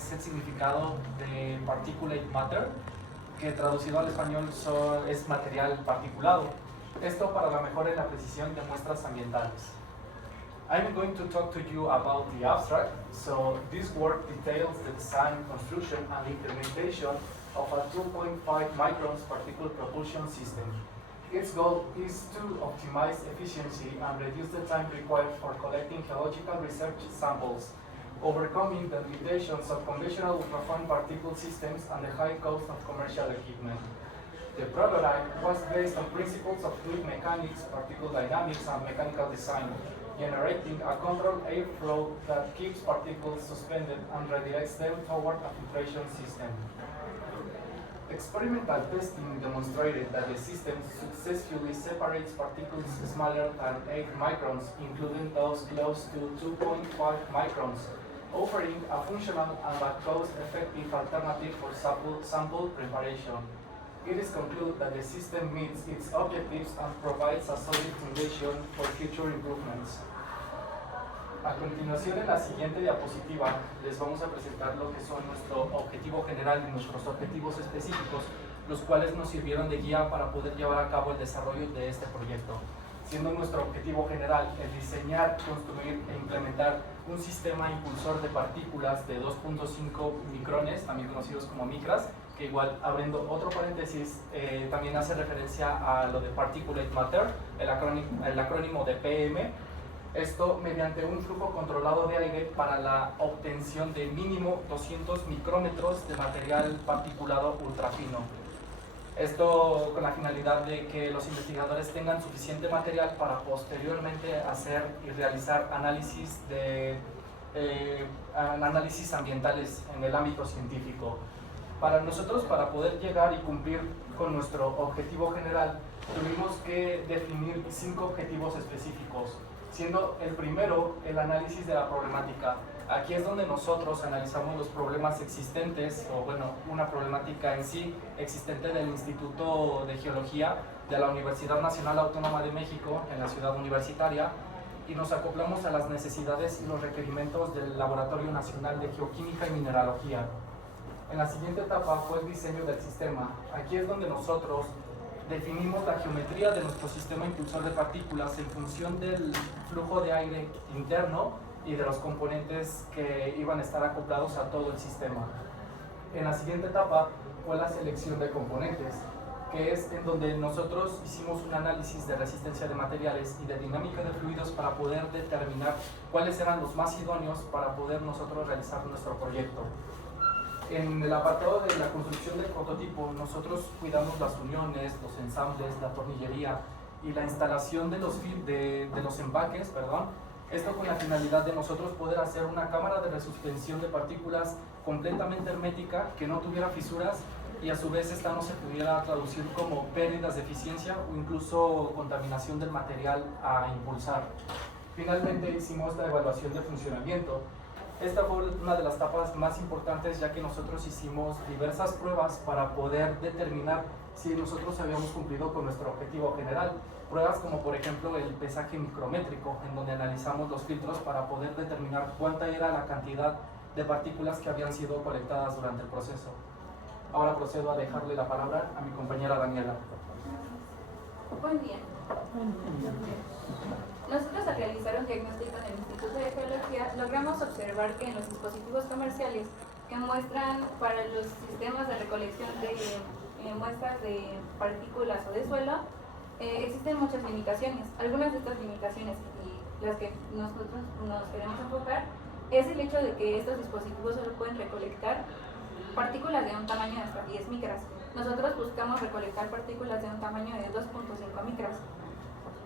es el significado de particulate matter, que traducido al español es material particulado. Esto para la mejora en la precisión de muestras ambientales. I'm going to talk to you about the abstract. So this work details the design, construction, and implementation of a 2.5 microns particle propulsion system. Its goal is to optimize efficiency and reduce the time required for collecting geological research samples, overcoming the limitations of conventional ultrafine particle systems and the high cost of commercial equipment. The prototype was based on principles of fluid mechanics, particle dynamics, and mechanical design, generating a controlled airflow that keeps particles suspended and redirects them toward a filtration system. Experimental testing demonstrated that the system successfully separates particles smaller than 8 microns, including those close to 2.5 microns, offering a functional and a cost-effective alternative for sample preparation. It is concluded that the system meets its objectives and provides a solid foundation for future improvements. A continuación, en la siguiente diapositiva, les vamos a presentar lo que son nuestro objetivo general y nuestros objetivos específicos, los cuales nos sirvieron de guía para poder llevar a cabo el desarrollo de este proyecto. Siendo nuestro objetivo general el diseñar, construir e implementar un sistema impulsor de partículas de 2.5 micrones, también conocidos como micras, que igual, abriendo otro paréntesis, también hace referencia a lo de particulate matter, el acrónimo de PM. Esto mediante un flujo controlado de aire para la obtención de mínimo 200 micrómetros de material particulado ultrafino. Esto con la finalidad de que los investigadores tengan suficiente material para posteriormente hacer y realizar análisis ambientales en el ámbito científico. Para nosotros, para poder llegar y cumplir con nuestro objetivo general, tuvimos que definir 5 objetivos específicos, siendo el primero el análisis de la problemática. Aquí es donde nosotros analizamos los problemas existentes, o bueno, una problemática en sí existente del Instituto de Geología de la Universidad Nacional Autónoma de México en la ciudad universitaria, y nos acoplamos a las necesidades y los requerimientos del Laboratorio Nacional de Geoquímica y Mineralogía. En la siguiente etapa fue el diseño del sistema. Aquí es donde nosotros definimos la geometría de nuestro sistema impulsor de partículas en función del flujo de aire interno y de los componentes que iban a estar acoplados a todo el sistema. En la siguiente etapa fue la selección de componentes, que es en donde nosotros hicimos un análisis de resistencia de materiales y de dinámica de fluidos para poder determinar cuáles eran los más idóneos para poder nosotros realizar nuestro proyecto. En el apartado de la construcción del prototipo, nosotros cuidamos las uniones, los ensambles, la tornillería y la instalación de los empaques, esto con la finalidad de nosotros poder hacer una cámara de resuspensión de partículas completamente hermética, que no tuviera fisuras y a su vez esta no se pudiera traducir como pérdidas de eficiencia o incluso contaminación del material a impulsar. Finalmente hicimos la evaluación de funcionamiento. Esta fue una de las etapas más importantes, ya que nosotros hicimos diversas pruebas para poder determinar si nosotros habíamos cumplido con nuestro objetivo general. Pruebas como por ejemplo el pesaje micrométrico, en donde analizamos los filtros para poder determinar cuánta era la cantidad de partículas que habían sido colectadas durante el proceso. Ahora procedo a dejarle la palabra a mi compañera Daniela. Buen día. Nosotros, al realizar un diagnóstico en el Instituto de Geología, logramos observar que en los dispositivos comerciales que muestran para los sistemas de recolección de muestras de partículas o de suelo, existen muchas limitaciones. Algunas de estas limitaciones y las que nosotros nos queremos enfocar es el hecho de que estos dispositivos solo pueden recolectar partículas de un tamaño de hasta 10 micras. Nosotros buscamos recolectar partículas de un tamaño de 2.5 micras.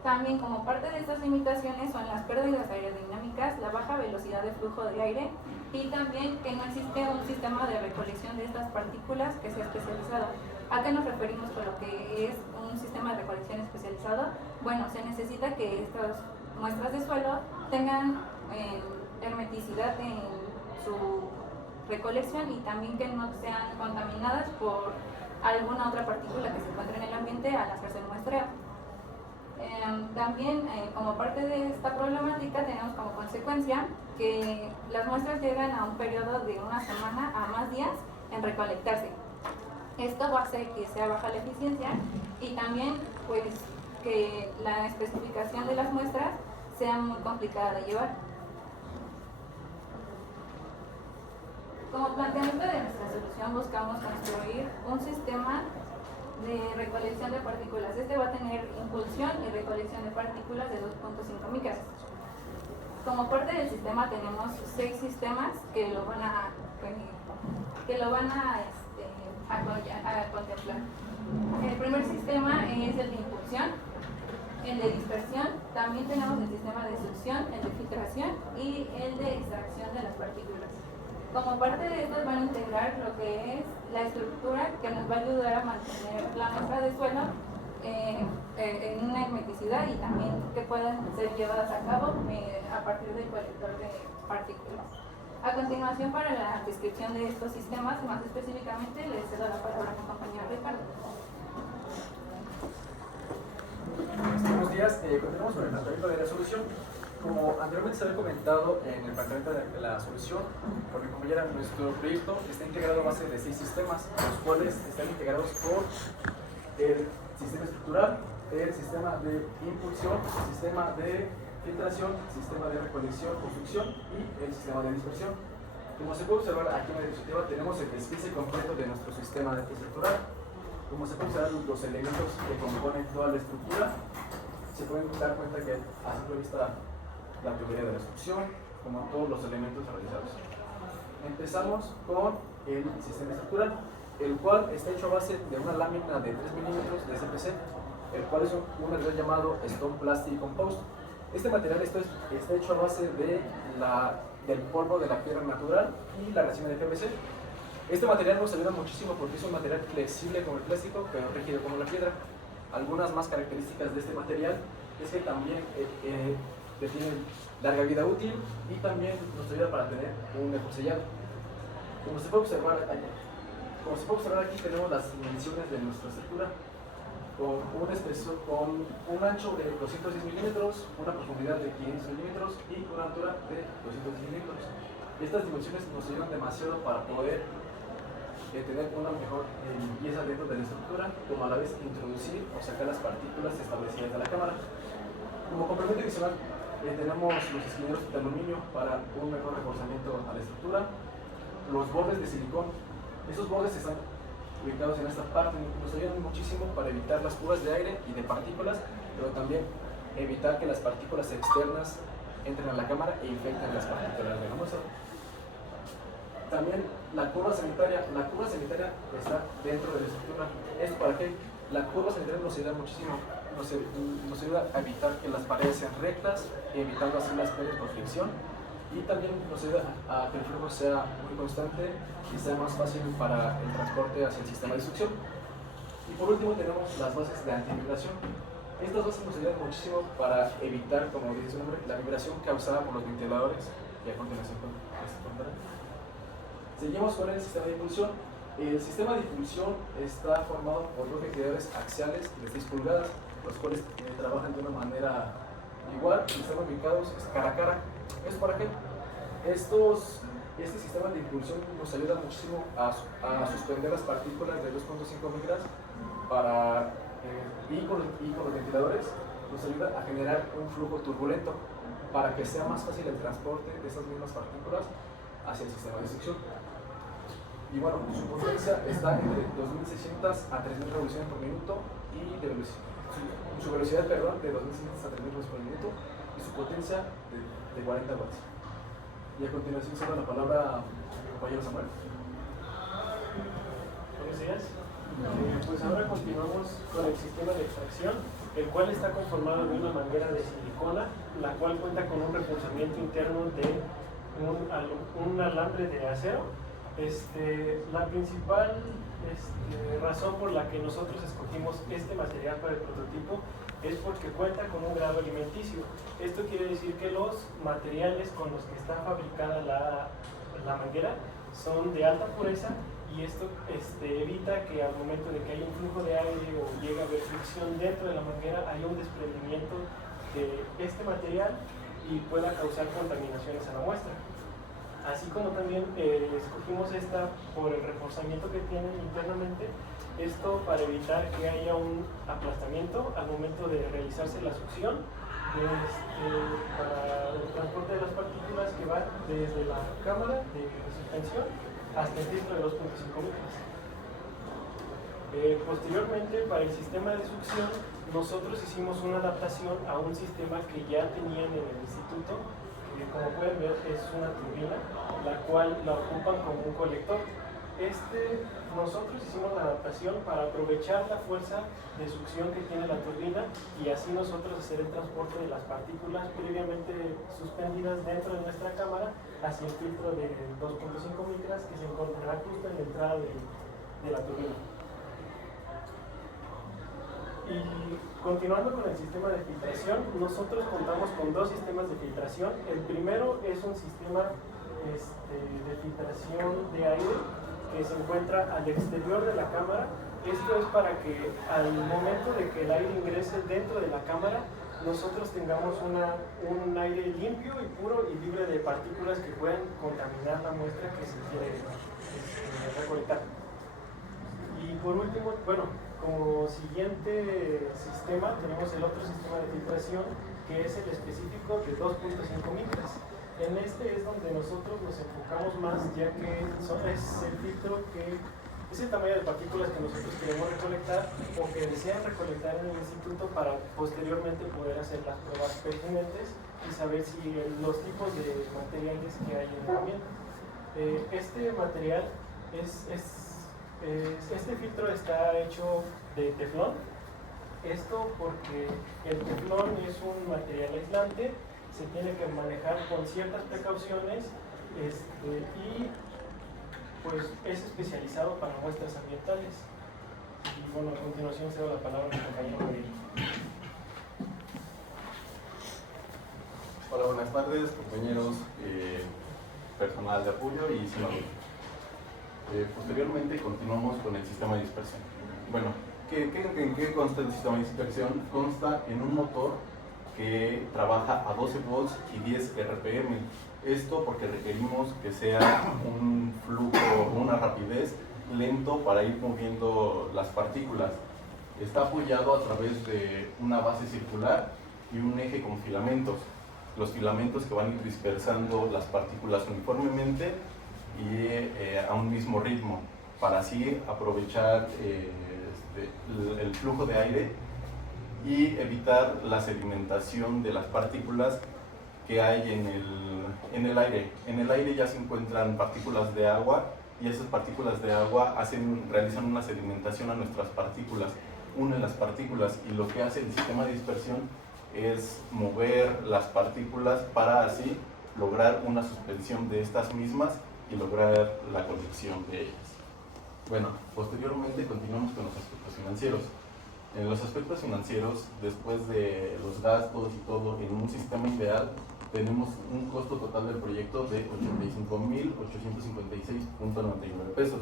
También, como parte de estas limitaciones, son las pérdidas aerodinámicas, la baja velocidad de flujo de aire y también que no existe un sistema de recolección de estas partículas que sea especializado. ¿A qué nos referimos con lo que es un sistema de recolección especializado? Bueno, se necesita que estas muestras de suelo tengan hermeticidad en su recolección y también que no sean contaminadas por alguna otra partícula que se encuentre en el ambiente al hacerse el muestreo. También, como parte de esta problemática, tenemos como consecuencia que las muestras llegan a un periodo de una semana a más días en recolectarse. Esto va a hacer que sea baja la eficiencia y también pues que la especificación de las muestras sea muy complicada de llevar. Como planteamiento de nuestra solución buscamos construir un sistema de recolección de partículas. Este va a tener impulsión y recolección de partículas de 2.5 micras. Como parte del sistema tenemos 6 sistemas que lo van a contemplar. El primer sistema es el de impulsión, el de dispersión, también tenemos el sistema de succión, el de filtración y el de extracción de las partículas. Como parte de estos van a integrar lo que es la estructura que nos va a ayudar a mantener la muestra de suelo en una hermeticidad y también que puedan ser llevadas a cabo a partir del colector de partículas. A continuación, para la descripción de estos sistemas, más específicamente, le cedo la palabra a mi compañero Ricardo. Buenos días, continuamos con el planteamiento de la solución. Como anteriormente se había comentado en el planteamiento de la solución, por mi compañera, nuestro proyecto está integrado a base de 6 sistemas, los cuales están integrados por el sistema estructural, el sistema de impulsión, el sistema de filtración, el sistema de recolección, construcción y el sistema de dispersión. Como se puede observar aquí en la diapositiva, tenemos el desquice completo de nuestro sistema estructural. Como se puede observar los elementos que componen toda la estructura, se pueden dar cuenta que a simple vista la teoría de la destrucción, como todos los elementos realizados. Empezamos con el sistema estructural, el cual está hecho a base de una lámina de 3 milímetros de SPC, el cual es un material llamado Stone Plastic Compost. Este material está hecho a base del polvo de la piedra natural y la resina de PVC. Este material nos ayuda muchísimo porque es un material flexible como el plástico, pero rígido como la piedra. Algunas más características de este material es que también tiene larga vida útil y también nos ayuda para tener un mejor sellado. Como se puede observar aquí tenemos las dimensiones de nuestra estructura con un ancho de 210 milímetros, una profundidad de 500 milímetros y una altura de 210 milímetros. Estas dimensiones nos ayudan demasiado para poder tener una mejor limpieza dentro de la estructura, como a la vez introducir o sacar las partículas establecidas de la cámara. Como complemento adicional, tenemos los esquineros de aluminio para un mejor reforzamiento a la estructura, los bordes de silicón. Estos bordes están ubicados en esta parte, nos ayudan muchísimo para evitar las fugas de aire y de partículas, pero también evitar que las partículas externas entren a la cámara e infecten las partículas de la muestra. También la curva sanitaria está dentro de la estructura. ¿Esto para qué? La curva sanitaria nos ayuda muchísimo, nos ayuda a evitar que las paredes sean rectas, evitando así las paredes por fricción, y también nos ayuda a que el flujo sea muy constante y sea más fácil para el transporte hacia el sistema de succión. Y por último tenemos las bases de antivibración. Estas bases nos ayudan muchísimo para evitar, como dice su nombre, la vibración causada por los ventiladores, y a continuación seguimos con el sistema de impulsión. El sistema de impulsión está formado por 2 ventiladores axiales de 6 pulgadas, los cuales trabajan de una manera igual y están ubicados cara a cara. ¿Es para qué? Este sistema de impulsión nos ayuda muchísimo a suspender las partículas de 2.5 micras y con los ventiladores nos ayuda a generar un flujo turbulento para que sea más fácil el transporte de esas mismas partículas hacia el sistema de succión. Y bueno, su potencia está entre 2.600 a 3.000 revoluciones por minuto y su velocidad de 2.600 a 3.000 revoluciones por minuto y su potencia de 40 watts. Y a continuación cedo la palabra a mi compañero Samuel. Buenos días. Pues ahora continuamos con el sistema de extracción, el cual está conformado de una manguera de silicona, la cual cuenta con un reforzamiento interno de un alambre de acero. La principal razón por la que nosotros escogimos este material para el prototipo es porque cuenta con un grado alimenticio. Esto quiere decir que los materiales con los que está fabricada la manguera son de alta pureza y esto evita que al momento de que haya un flujo de aire o llegue a haber fricción dentro de la manguera haya un desprendimiento de este material y pueda causar contaminaciones a la muestra. Así como también escogimos esta por el reforzamiento que tiene internamente, esto para evitar que haya un aplastamiento al momento de realizarse la succión para el transporte de las partículas que va desde la cámara de suspensión hasta el filtro de 2.5 micras. Posteriormente, para el sistema de succión, nosotros hicimos una adaptación a un sistema que ya tenían en el instituto, que como pueden ver es una turbina, la cual la ocupan como un colector. Nosotros hicimos la adaptación para aprovechar la fuerza de succión que tiene la turbina y así nosotros hacer el transporte de las partículas previamente suspendidas dentro de nuestra cámara hacia el filtro de 2.5 micras que se encontrará justo en la entrada de la turbina. Y continuando con el sistema de filtración, nosotros contamos con dos sistemas de filtración. El primero es un sistema de filtración de aire que se encuentra al exterior de la cámara. Esto es para que al momento de que el aire ingrese dentro de la cámara, nosotros tengamos un aire limpio y puro y libre de partículas que puedan contaminar la muestra que se quiere recolectar. Y por último, bueno, como siguiente sistema tenemos el otro sistema de filtración que es el específico de 2.5 micras. En este es donde nosotros nos enfocamos más, ya que es el filtro que es el tamaño de partículas que nosotros queremos recolectar o que desean recolectar en el instituto para posteriormente poder hacer las pruebas pertinentes y saber si los tipos de materiales que hay en el ambiente. Este material este filtro está hecho de teflón. Esto porque el teflón es un material aislante, se tiene que manejar con ciertas precauciones y pues es especializado para muestras ambientales. Y bueno, a continuación cedo la palabra a mi compañero Miguel. Hola, buenas tardes, compañeros, personal de apoyo y sinónimo. Posteriormente continuamos con el sistema de dispersión. Bueno, ¿en qué consta el sistema de dispersión? Consta en un motor que trabaja a 12 volts y 10 RPM. Esto porque requerimos que sea un flujo, una rapidez lento para ir moviendo las partículas. Está apoyado a través de una base circular y un eje con filamentos. Los filamentos que van a ir dispersando las partículas uniformemente y a un mismo ritmo, para así aprovechar el flujo de aire y evitar la sedimentación de las partículas que hay en el aire. En el aire ya se encuentran partículas de agua y esas partículas de agua realizan una sedimentación a nuestras partículas, unen las partículas, y lo que hace el sistema de dispersión es mover las partículas para así lograr una suspensión de estas mismas y lograr la conexión de ellas. Bueno, posteriormente continuamos con los aspectos financieros. En los aspectos financieros, después de los gastos y todo, en un sistema ideal, tenemos un costo total del proyecto de 85,856.99 pesos,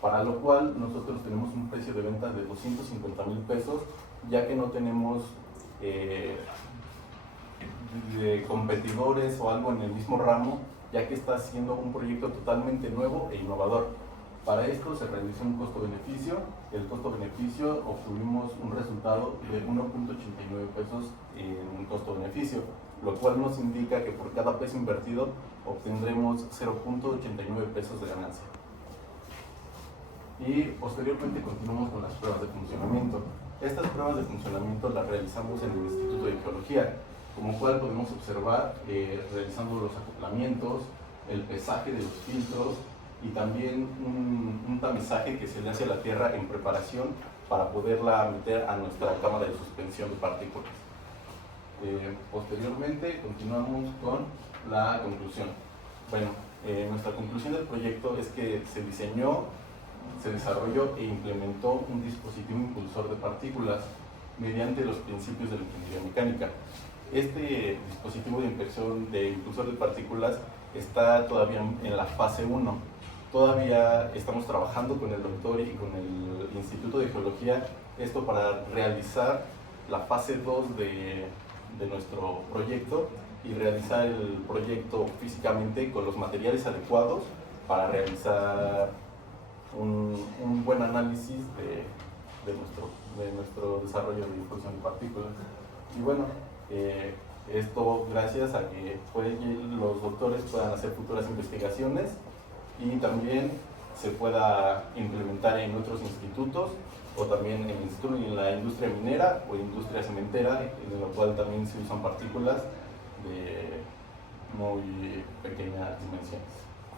para lo cual nosotros tenemos un precio de venta de 250,000 pesos, ya que no tenemos de competidores o algo en el mismo ramo, ya que está siendo un proyecto totalmente nuevo e innovador. Para esto se realizó un costo-beneficio. El costo-beneficio obtuvimos un resultado de 1.89 pesos en costo-beneficio, lo cual nos indica que por cada peso invertido obtendremos 0.89 pesos de ganancia. Y posteriormente continuamos con las pruebas de funcionamiento. Estas pruebas de funcionamiento las realizamos en el Instituto de Geología, como cual podemos observar realizando los acoplamientos, el pesaje de los filtros y también un tamizaje que se le hace a la tierra en preparación para poderla meter a nuestra cámara de suspensión de partículas. Posteriormente continuamos con la conclusión. Bueno, nuestra conclusión del proyecto es que se diseñó, se desarrolló e implementó un dispositivo impulsor de partículas mediante los principios de la ingeniería mecánica. Este dispositivo de impulsor de partículas está todavía en la fase 1. todavía estamos trabajando con el doctor y con el Instituto de Geología, esto para realizar la fase 2 de nuestro proyecto y realizar el proyecto físicamente con los materiales adecuados para realizar un buen análisis de nuestro desarrollo de difusión de partículas. Y bueno, esto gracias a que los doctores puedan hacer futuras investigaciones y también se pueda implementar en otros institutos o también en la industria minera o industria cementera, en la cual también se usan partículas de muy pequeñas dimensiones.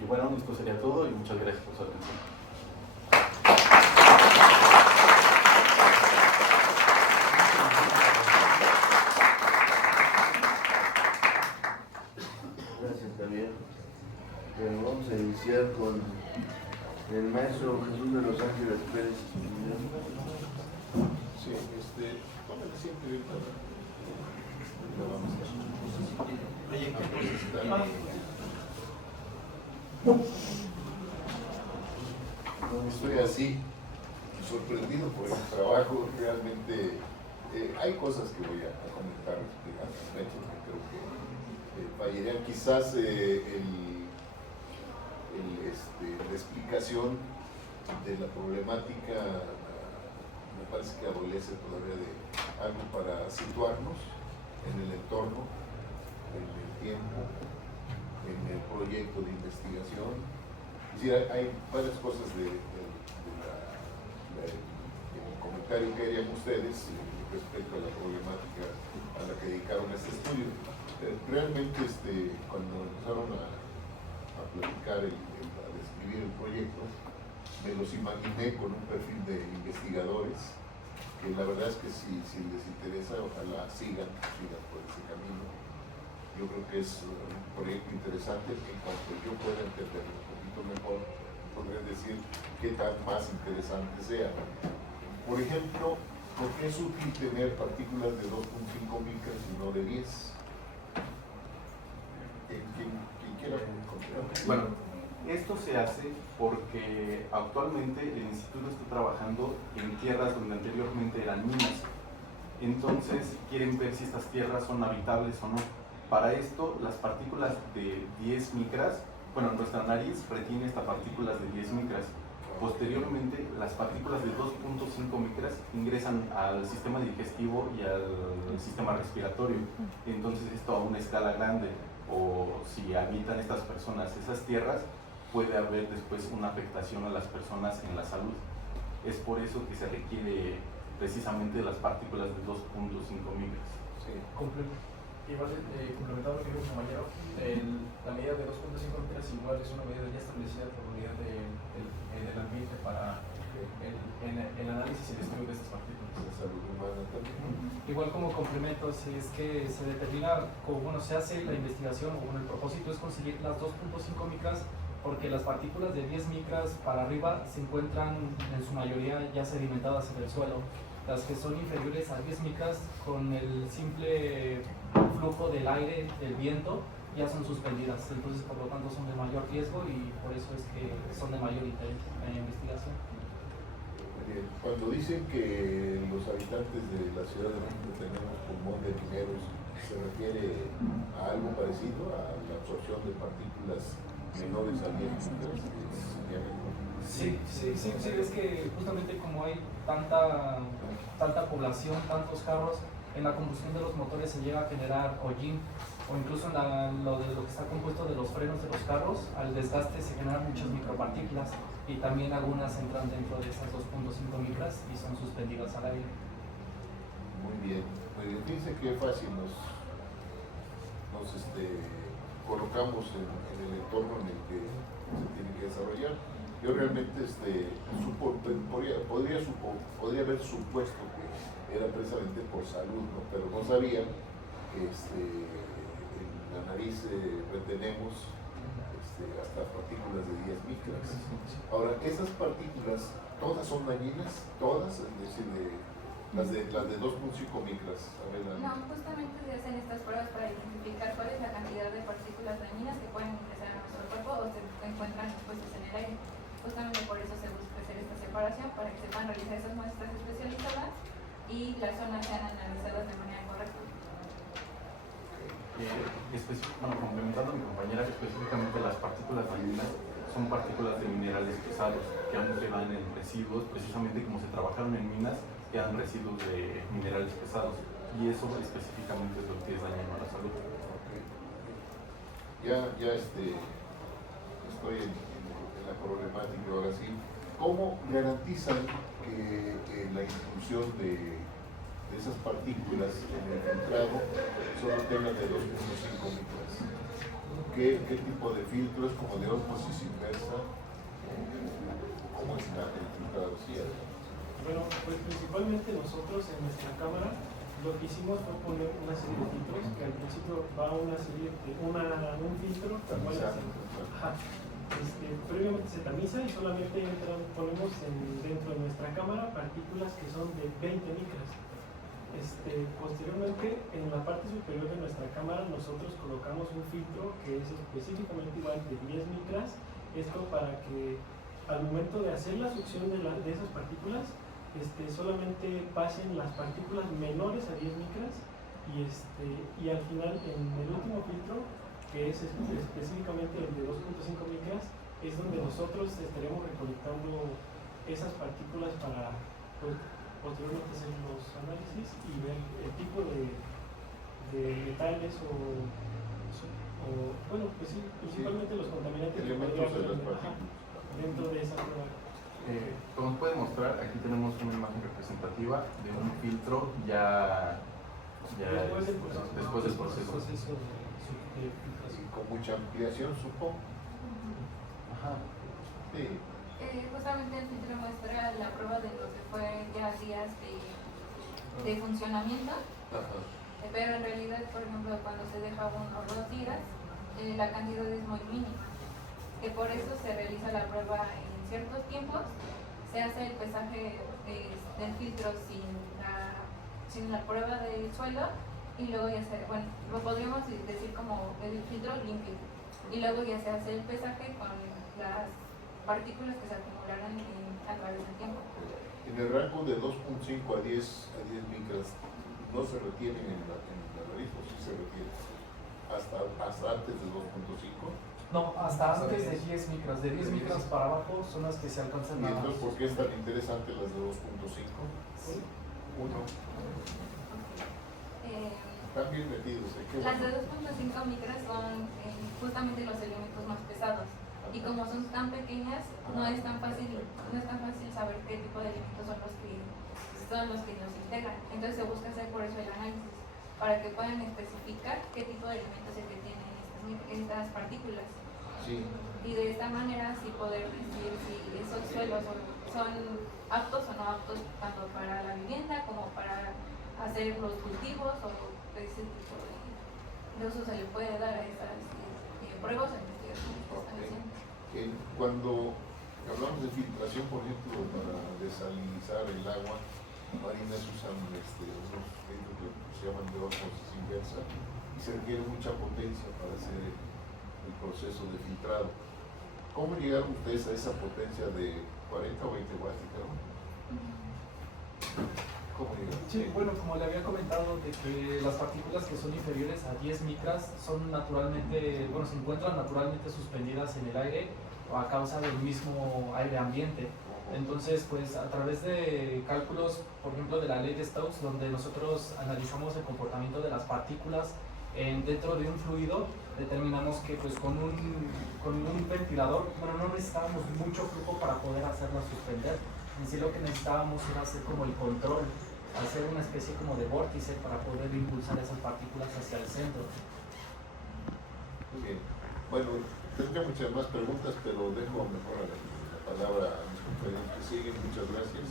Y bueno, esto sería todo y muchas gracias por su atención. Gracias, Javier. Bueno, vamos a iniciar con el maestro Jesús de los Ángeles Pérez. Sí, tómale siempre estoy así sorprendido por el trabajo. Realmente hay cosas que voy a comentar anteriormente que creo que fallarían quizás la explicación de la problemática. Me parece que adolece todavía de algo para situarnos en el entorno, en el tiempo, en el proyecto de investigación. Es decir, hay varias cosas del comentario que harían ustedes respecto a la problemática a la que dedicaron este estudio. Realmente cuando empezaron a platicar, a describir el proyecto, me los imaginé con un perfil de investigadores que la verdad es que si les interesa, ojalá sigan por ese camino. Yo creo que es un proyecto interesante. En cuanto yo pueda entenderlo un poquito mejor, podré decir qué tan más interesante sea. Por ejemplo, ¿por qué es útil tener partículas de 2.5 micras y no de 10? ¿Quién quiera contar? Bueno, esto se hace porque actualmente el instituto está trabajando en tierras donde anteriormente eran minas. Entonces quieren ver si estas tierras son habitables o no. Para esto, las partículas de 10 micras, bueno, nuestra nariz retiene estas partículas de 10 micras. Posteriormente, las partículas de 2.5 micras ingresan al sistema digestivo y al sistema respiratorio. Entonces esto a una escala grande, o si habitan estas personas esas tierras, puede haber después una afectación a las personas en la salud. Es por eso que se requiere precisamente las partículas de 2.5 micras. Sí. Igual, complementado lo que dijo mi compañero, la medida de 2.5 micras igual es una medida ya establecida por la unidad del ambiente para el análisis y el estudio de estas partículas. La salud humana también. Igual como complemento, si es que se determina, se hace la investigación, o el propósito es conseguir las 2.5 micras, porque las partículas de 10 micras para arriba se encuentran en su mayoría ya sedimentadas en el suelo. Las que son inferiores a 10 micras, con el simple flujo del aire, del viento, ya son suspendidas. Entonces, por lo tanto, son de mayor riesgo y por eso es que son de mayor interés en la investigación. Cuando dicen que los habitantes de la Ciudad de México tenemos pulmón de mineros, ¿se refiere a algo parecido a la absorción de partículas menores a 10 micras? Sí, es que justamente como hay tanta población, tantos carros, en la combustión de los motores se llega a generar hollín, o incluso en lo que está compuesto de los frenos de los carros, al desgaste se generan muchas micropartículas y también algunas entran dentro de esas 2.5 micras y son suspendidas al aire. Muy bien, pues fíjense qué fácil nos colocamos en el entorno en el que se tiene que desarrollar. Yo realmente podría haber supuesto que era precisamente por salud, ¿no? Pero no sabía que en la nariz retenemos hasta partículas de 10 micras. Ahora, esas partículas, ¿todas son dañinas? ¿Todas? Es decir, las de 2.5 micras. A ver, No, justamente se hacen estas pruebas para identificar cuál es la cantidad de partículas dañinas que pueden ingresar a nuestro cuerpo o se encuentran expuestas en el aire. comparación para que se puedan realizar esas muestras especializadas y las zonas sean analizadas de manera correcta. Bueno, complementando a mi compañera, específicamente las partículas dañinas son partículas de minerales pesados que aún quedan en residuos, precisamente como se trabajaron en minas, quedan residuos de minerales pesados y eso específicamente es lo que es dañino a la salud. Ya estoy en la problemática ahora sí. ¿Cómo garantizan que la inclusión de esas partículas en el filtrado solo tengan de 2.5 micras? ¿Qué tipo de filtro es como de ósmosis inversa? ¿Cómo está el filtrado? ¿Sí? Bueno, pues principalmente nosotros en nuestra cámara lo que hicimos fue poner una serie de filtros, que al principio va una serie de un filtro, previamente se tamiza y solamente ponemos dentro de nuestra cámara partículas que son de 20 micras. Posteriormente, en la parte superior de nuestra cámara nosotros colocamos un filtro que es específicamente igual de 10 micras, esto para que al momento de hacer la succión de esas partículas, solamente pasen las partículas menores a 10 micras y al final en el último filtro, que es específicamente el de 2.5 micras, es donde nosotros estaremos recolectando esas partículas para posteriormente hacer los análisis y ver el tipo de metales bueno, pues sí, principalmente los contaminantes Elementos de las partículas dentro de esa prueba. Como puede mostrar, aquí tenemos una imagen representativa de un filtro ya después del proceso. y con mucha ampliación, supongo. Ajá. Sí. Justamente el filtro muestra la prueba de lo que fue ya días de funcionamiento, pero en realidad, por ejemplo, cuando se deja 1 o 2 días, la cantidad es muy mínima, que por eso se realiza la prueba en ciertos tiempos, se hace el pesaje del filtro sin la prueba del suelo y luego ya lo podríamos decir como el filtro limpio, y luego ya se hace el pesaje con las partículas que se acumularon a través del tiempo. En el rango de 2.5 a 10 micras no se retienen en la nariz, o sí se retienen hasta antes de 2.5. No, hasta antes de 10 micras. De 10 micras para abajo son las que se alcanzan ¿Y a... entonces por qué es tan interesante las de 2.5? Uno. Están bien metidos. Las de 2.5 micras son justamente los elementos más pesados, y como son tan pequeñas no es tan fácil saber qué tipo de elementos son los que los integran. Entonces se busca hacer por eso el análisis, para que puedan especificar qué tipo de elementos es el que tienen estas partículas. Sí. Y de esta manera sí poder decir si esos suelos son aptos o no aptos tanto para la vivienda como para hacer los cultivos, o ese tipo de uso se le puede dar a estas pruebas o investigaciones que están haciendo. Cuando hablamos de filtración, por ejemplo, para desalinizar el agua marina se usan unos filtros que se llaman de ósmosis inversa y se requiere mucha potencia para hacer el proceso de filtrado. ¿Cómo llegaron ustedes a esa potencia de 40 o 20 watts? ¿Cómo llegaron? Sí, bueno, como le había comentado, de que las partículas que son inferiores a 10 micras son naturalmente, bueno, se encuentran naturalmente suspendidas en el aire o a causa del mismo aire ambiente. Entonces, pues a través de cálculos, por ejemplo, de la ley de Stokes, donde nosotros analizamos el comportamiento de las partículas dentro de un fluido, determinamos que pues con un ventilador, bueno, no necesitábamos mucho flujo para poder hacerla suspender. En sí lo que necesitábamos era hacer como el control, hacer una especie como de vórtice para poder impulsar esas partículas hacia el centro. Muy bien. Bueno, tendría muchas más preguntas, pero dejo mejor la palabra a mis compañeros que siguen. Muchas gracias.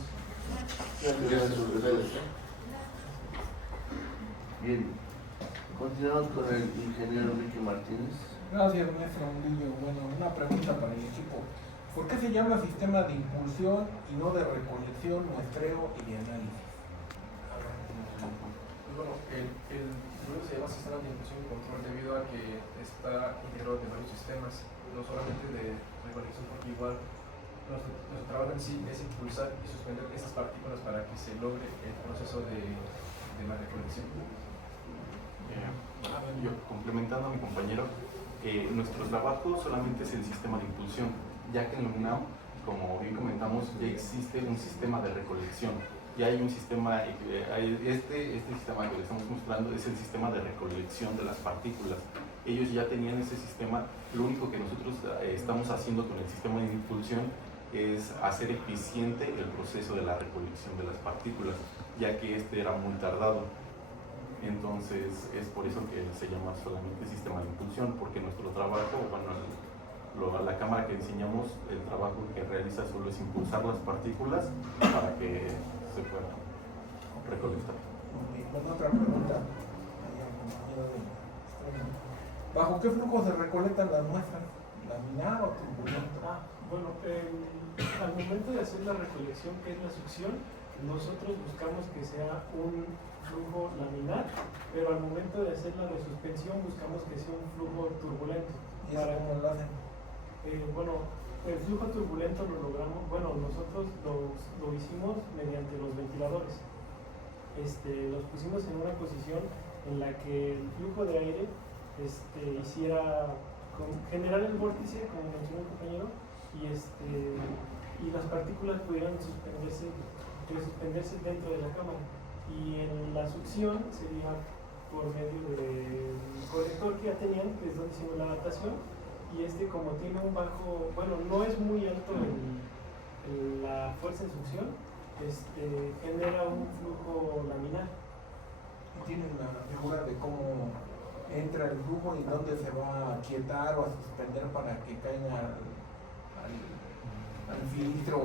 Gracias a ustedes. Bien, continuamos con el ingeniero Ricky Martínez. Gracias, maestro Murillo. Bueno, una pregunta para el equipo. ¿Por qué se llama sistema de impulsión y no de recolección, muestreo y de análisis? Bueno, el primero se llama sistema de impulsión y control debido a que está integrado de varios sistemas, no solamente de recolección, porque igual nuestro trabajo en sí es impulsar y suspender esas partículas para que se logre el proceso de la recolección. Yo, complementando a mi compañero, nuestro trabajo solamente es el sistema de impulsión, ya que en la UNAM, como bien comentamos, ya existe un sistema de recolección. Ya hay un sistema, este sistema que le estamos mostrando es el sistema de recolección de las partículas. Ellos ya tenían ese sistema, lo único que nosotros estamos haciendo con el sistema de impulsión es hacer eficiente el proceso de la recolección de las partículas, ya que este era muy tardado. Entonces es por eso que se llama solamente sistema de impulsión, porque nuestro trabajo, bueno, la cámara que diseñamos, el trabajo que realiza solo es impulsar las partículas para que se puedan recolectar. Bueno, otra pregunta. ¿Bajo qué flujo se recolectan las muestras? ¿Laminar o turbulento? Bueno, al momento de hacer la recolección, que es la succión, nosotros buscamos que sea un flujo laminar, pero al momento de hacer la resuspensión buscamos que sea un flujo turbulento. ¿Y eso cómo lo hacen? Bueno, el flujo turbulento lo logramos, bueno, nosotros lo hicimos mediante los ventiladores. Los pusimos en una posición en la que el flujo de aire generar el vórtice, como mencionó el compañero, y las partículas pudieran suspenderse dentro de la cámara. Y en la succión sería por medio del colector que ya tenían, que es donde hicimos la adaptación, y como tiene un bajo, bueno, no es muy alto la fuerza de succión, genera un flujo laminar. ¿Tienen la figura de cómo entra el flujo y dónde se va a aquietar o a suspender para que caiga al filtro?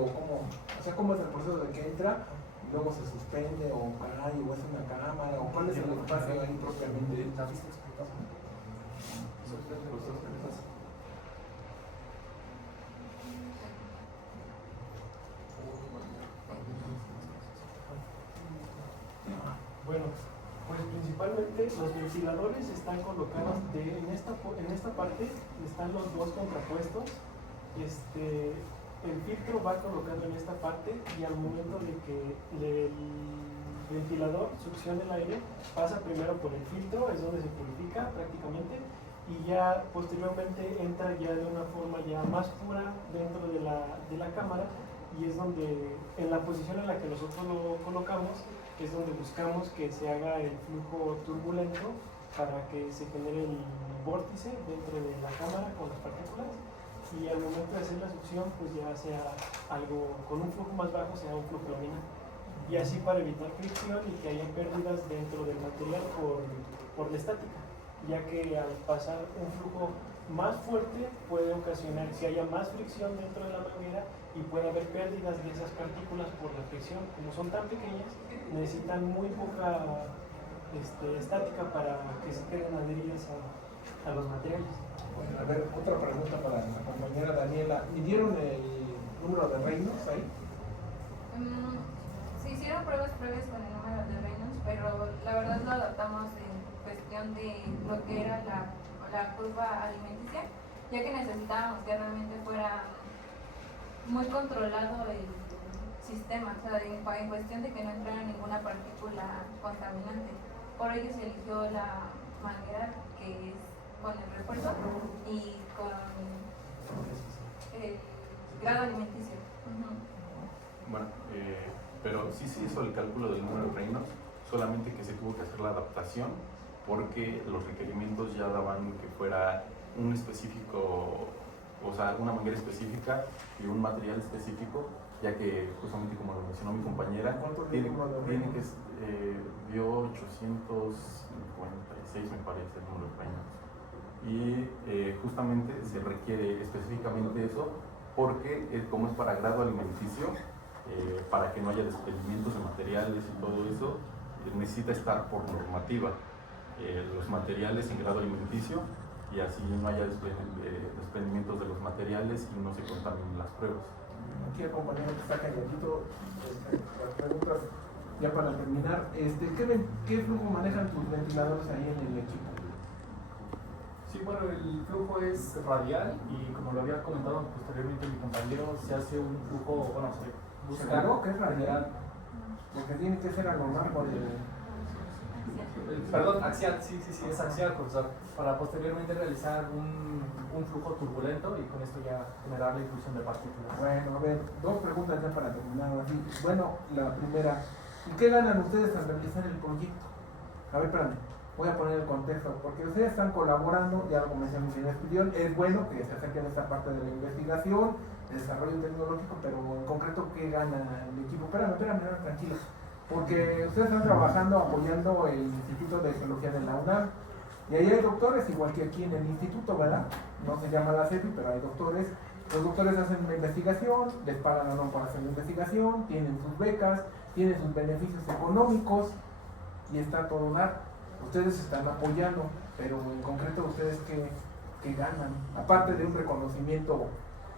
¿Cómo es el proceso de que entra? Luego se suspende o cae o es una cámara o cuál es el espacio ahí propiamente. Bueno, pues principalmente los ventiladores están colocados en esta parte, están los dos contrapuestos. El filtro va colocado en esta parte y al momento de que el ventilador succiona el aire, pasa primero por el filtro, es donde se purifica prácticamente, y ya posteriormente entra ya de una forma ya más pura dentro de la cámara, y es donde, en la posición en la que nosotros lo colocamos, es donde buscamos que se haga el flujo turbulento para que se genere el vórtice dentro de la cámara con las partículas, y al momento de hacer la succión pues ya sea algo con un flujo más bajo, sea un flujo laminar, y así para evitar fricción y que haya pérdidas dentro del material por la estática, ya que al pasar un flujo más fuerte puede ocasionar que haya más fricción dentro de la manguera y puede haber pérdidas de esas partículas por la fricción. Como son tan pequeñas, necesitan muy poca estática para que se queden adheridas a los materiales. Bueno, a ver, otra pregunta para la compañera Daniela. ¿Midieron el número de Reynolds ahí? Se hicieron pruebas previas con el número de Reynolds, pero la verdad lo adaptamos en cuestión de lo que era la curva alimenticia, ya que necesitábamos que realmente fuera muy controlado el sistema, o sea, en cuestión de que no entrara ninguna partícula contaminante. Por ello se eligió la manguera que es con el refuerzo y con el grado alimenticio. Bueno, pero sí se hizo el cálculo del número de Reynolds, solamente que se tuvo que hacer la adaptación porque los requerimientos ya daban que fuera un específico, o sea, una manguera específica y un material específico, ya que justamente como lo mencionó mi compañera, tiene que dio 856 me parece el número de Reynolds. Y justamente se requiere específicamente eso porque como es para grado alimenticio, para que no haya desprendimientos de materiales y todo eso, necesita estar por normativa los materiales en grado alimenticio y así no haya desprendimientos de los materiales y no se contaminen las pruebas. Aquí el compañero que está calladito, las preguntas ya para terminar. ¿Qué flujo manejan tus ventiladores ahí en el equipo? Sí, bueno, el flujo es radial y como lo había comentado posteriormente mi compañero, se hace un flujo, bueno, se busca Claro que es radial. generar, Porque tiene que ser a lo largo de... perdón, axial, sí, es axial, profesor, para posteriormente realizar un flujo turbulento y con esto ya generar la impulsión de partículas. Bueno, a ver, dos preguntas ya para terminar así. Bueno, la primera, ¿y qué ganan ustedes al realizar el proyecto? A ver, espérame, voy a poner el contexto, porque ustedes están colaborando, ya lo comencé en el estudio, es bueno que se acerquen a esta parte de la investigación, de desarrollo tecnológico, pero en concreto, ¿qué gana el equipo? Espérame, tranquilo. Porque ustedes están trabajando apoyando el Instituto de Geología de la UNAM, y ahí hay doctores, igual que aquí en el instituto, ¿verdad? No se llama la CEPI, pero hay doctores. Los doctores hacen una investigación, les pagan o no para hacer la investigación, tienen sus becas, tienen sus beneficios económicos, y está todo dar. Ustedes están apoyando, pero en concreto, ¿ustedes qué ganan? Aparte de un reconocimiento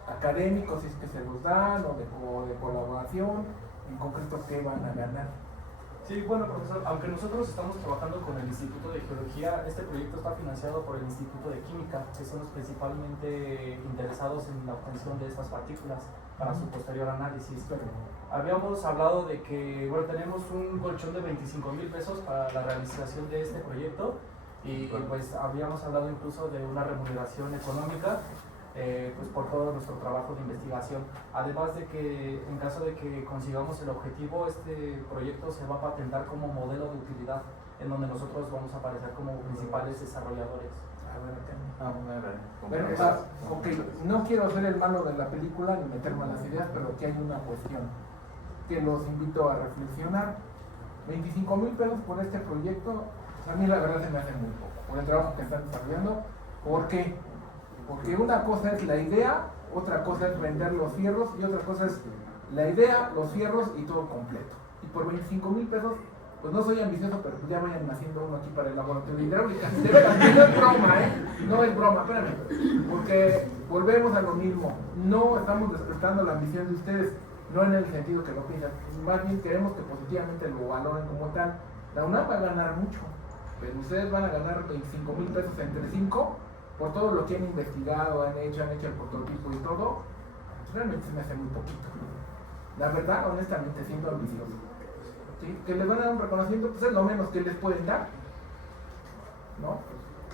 académico, si es que se los dan, o de colaboración, en concreto, ¿qué van a ganar? Sí, bueno, profesor, aunque nosotros estamos trabajando con el Instituto de Geología, este proyecto está financiado por el Instituto de Química, que son los principalmente interesados en la obtención de estas partículas para su posterior análisis. Habíamos hablado de que, bueno, tenemos un colchón de 25,000 pesos para la realización de este proyecto y pues habíamos hablado incluso de una remuneración económica pues por todo nuestro trabajo de investigación. Además de que en caso de que consigamos el objetivo, este proyecto se va a patentar como modelo de utilidad, en donde nosotros vamos a aparecer como principales desarrolladores. Bueno, ok, no quiero ser el malo de la película ni meter malas ideas, pero aquí hay una cuestión que los invito a reflexionar. 25,000 pesos por este proyecto, a mí la verdad se me hace muy poco, por el trabajo que están desarrollando. ¿Por qué? Porque una cosa es la idea, otra cosa es vender los fierros y otra cosa es la idea, los fierros y todo completo. Y por 25,000 pesos, pues no soy ambicioso, pero pues ya vayan haciendo uno aquí para el laboratorio de hidráulica. No es broma, no es broma, espérame. Porque volvemos a lo mismo, no estamos despertando la ambición de ustedes, no en el sentido que lo piensan, más bien queremos que positivamente lo valoren como tal. La UNAM va a ganar mucho, pero ustedes van a ganar 25,000 pesos entre 5 por todo lo que han investigado, han hecho el prototipo y todo. Realmente se me hace muy poquito. La verdad, honestamente, siendo ambicioso. ¿Sí? Que les van a dar un reconocimiento, pues es lo menos que les pueden dar, ¿no?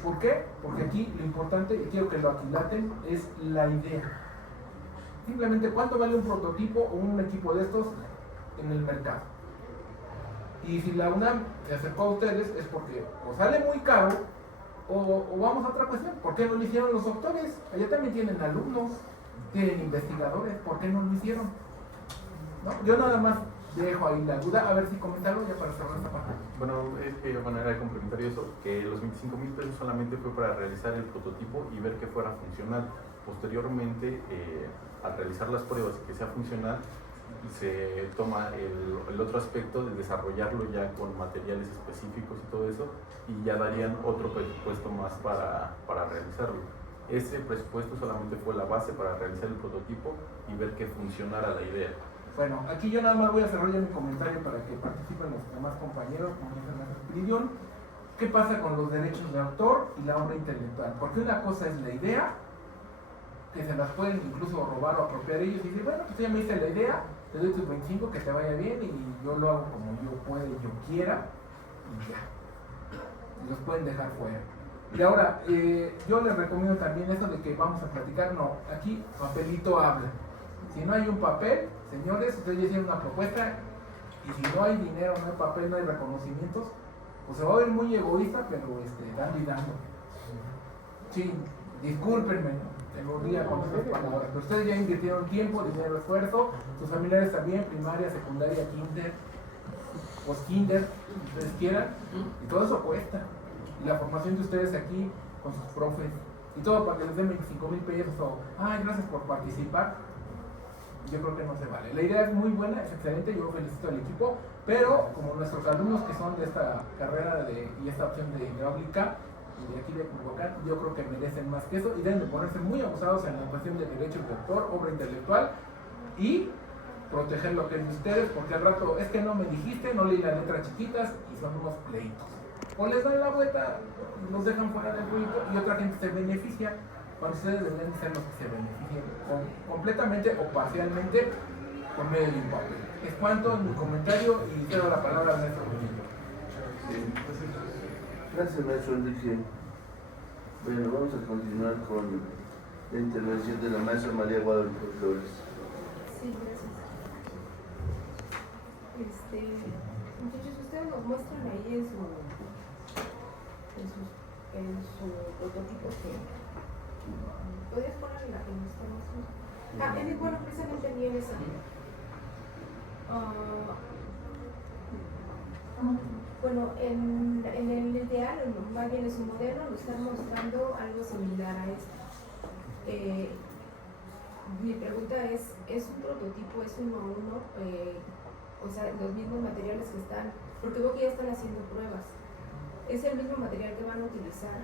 ¿Por qué? Porque aquí lo importante, y quiero que lo aquilaten, es la idea. Simplemente, ¿cuánto vale un prototipo o un equipo de estos en el mercado? Y si la UNAM se acercó a ustedes es porque o sale muy caro o vamos a otra cuestión. ¿Por qué no lo hicieron los doctores? Allá también tienen alumnos, tienen investigadores. ¿Por qué no lo hicieron? ¿No? Yo nada más dejo ahí la duda, a ver si comentarlo ya para cerrar esta parte. Bueno, es que de manera de complementario eso, que los 25,000 pesos solamente fue para realizar el prototipo y ver que fuera funcional. Posteriormente, al realizar las pruebas y que sea funcional, se toma el otro aspecto de desarrollarlo ya con materiales específicos y todo eso, y ya darían otro presupuesto más para realizarlo. Ese presupuesto solamente fue la base para realizar el prototipo y ver que funcionara la idea. Bueno, aquí yo nada más voy a cerrar ya mi comentario para que participen los demás compañeros, como dice la opinión. ¿Qué pasa con los derechos de autor y la obra intelectual? Porque una cosa es la idea, que se las pueden incluso robar o apropiar ellos y decir, bueno, pues ya me hice la idea, te doy tus 25, que te vaya bien y yo lo hago como yo pueda y yo quiera y ya. Y los pueden dejar fuera. Y ahora, yo les recomiendo también esto de que vamos a platicar, no, aquí papelito habla. Si no hay un papel, señores, ustedes ya hicieron una propuesta y si no hay dinero, no hay papel, no hay reconocimientos, pues se va a ver muy egoísta, pero dando y dando. Sí, discúlpenme, te lo diría con estas palabras, pero ustedes ya invirtieron tiempo, dinero, esfuerzo, sus familiares también, primaria, secundaria, kinder, post-kinder, si ustedes quieran, y todo eso cuesta. Y la formación de ustedes aquí, con sus profes, y todo para que les den 25,000 pesos o, ay, gracias por participar. Yo creo que no se vale. La idea es muy buena, es excelente, yo felicito al equipo, pero como nuestros alumnos que son de esta carrera y esta opción de hidráulica y de aquí de Culhuacán, yo creo que merecen más que eso y deben de ponerse muy abusados en la cuestión de derechos de autor, obra intelectual y proteger lo que es de ustedes, porque al rato es que no me dijiste, no leí las letras chiquitas y son unos pleitos. o les dan la vuelta, los dejan fuera del proyecto y otra gente se beneficia, cuando ustedes deben ser los que se beneficien completamente o parcialmente por medio de un papel. Es cuanto mi comentario y cedo la palabra al maestro Benito. Gracias, maestro Enrique. Bueno, vamos a continuar con la intervención de la maestra María Guadalupe Flores. Sí, gracias. Muchachos, ustedes nos muestran ahí en su prototipo que podrías poner la que nos está mostrando. Bueno, precisamente ni en esa. Bueno, en el ideal, más bien en su modelo, nos están mostrando algo similar a esto. Mi pregunta es un prototipo, es uno a uno, o sea, los mismos materiales que están, porque veo que ya están haciendo pruebas. Es el mismo material que van a utilizar,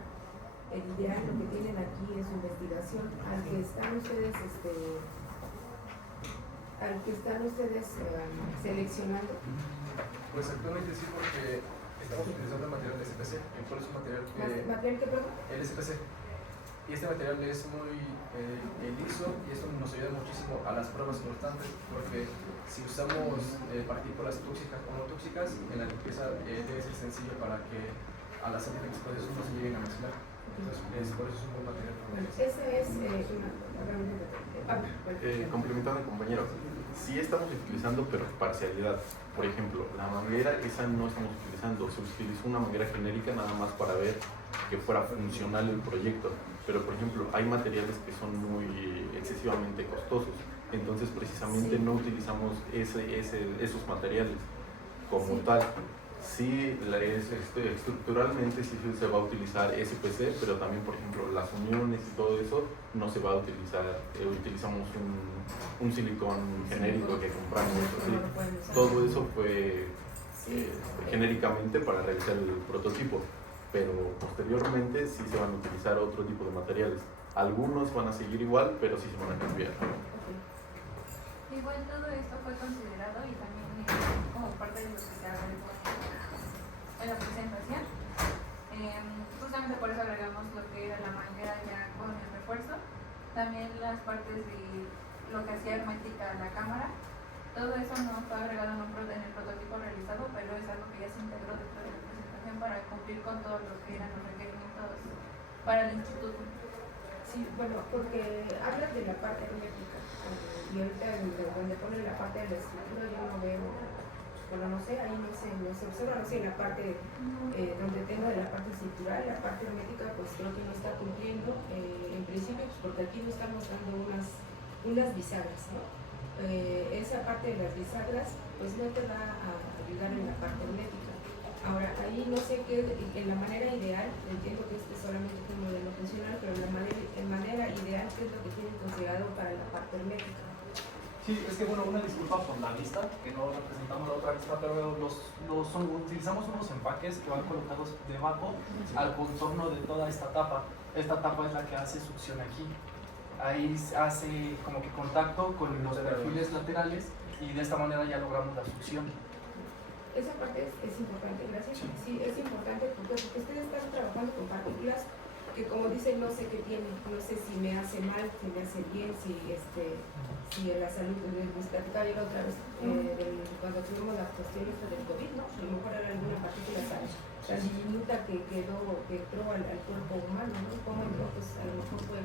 el ideal, lo que tienen aquí en su investigación, al que están ustedes seleccionando. Pues actualmente sí, porque estamos utilizando el material de SPC, el cual es un material que... ¿Material qué, perdón? El SPC. Y este material es muy liso y esto nos ayuda muchísimo a las pruebas constantes, porque si usamos partículas tóxicas o no tóxicas, en la limpieza debe ser sencillo para que a las diferentes procesos no se lleguen a mezclar. Entonces, por eso es un buen material. Esa es complementando al compañero, sí estamos utilizando, pero parcialidad. Por ejemplo, la manguera, esa no estamos utilizando, se utilizó una manguera genérica nada más para ver que fuera funcional el proyecto. Pero, por ejemplo, hay materiales que son muy excesivamente costosos, entonces precisamente no utilizamos esos materiales como tal. Sí, estructuralmente sí se va a utilizar SPC, pero también, por ejemplo, las uniones y todo eso no se va a utilizar, utilizamos un silicón genérico que compramos. ¿Sí? Todo eso fue genéricamente para realizar el prototipo, pero posteriormente sí se van a utilizar otro tipo de materiales. Algunos van a seguir igual, pero sí se van a cambiar. Igual todo esto fue considerado y también como parte de lo que se habló en la presentación. Justamente por eso agregamos lo que era la manguera ya con el refuerzo, también las partes de lo que hacía hermética la cámara. Todo eso no fue agregado en el prototipo realizado, pero es algo que ya se integró dentro de la presentación para cumplir con todo lo que eran los requerimientos para el instituto. Sí, bueno, porque hablan de la parte hermética y ahorita donde ponen la parte de la estructura yo no veo, bueno, no sé, ahí no se observa, no sé, en la parte donde tengo de la parte estructural, la parte hermética pues creo que no está cumpliendo en principio, pues porque aquí nos están mostrando unas bisagras, ¿no? Esa parte de las bisagras pues no te va a ayudar en la parte hermética. Ahora, ahí no sé qué, en la manera ideal, entiendo que este es solamente un modelo funcional, pero en manera ideal, ¿qué es lo que tienen considerado para la parte hermética? Sí, es que bueno, una disculpa por la vista, que no representamos la otra vista, pero utilizamos unos empaques que van colocados debajo al contorno de toda esta tapa. Esta tapa es la que hace succión aquí. Ahí hace como que contacto con los perfiles laterales y de esta manera ya logramos la succión. Esa parte es importante, gracias. Sí, es importante porque ustedes están trabajando con partículas que, como dicen, no sé qué tienen, no sé si me hace mal, si me hace bien, si en la salud, les platicaba yo la otra vez cuando tuvimos la cuestión del COVID, ¿no? A lo mejor era alguna partícula tan diminuta que entró al cuerpo humano, ¿no? Como entró, pues a lo mejor fue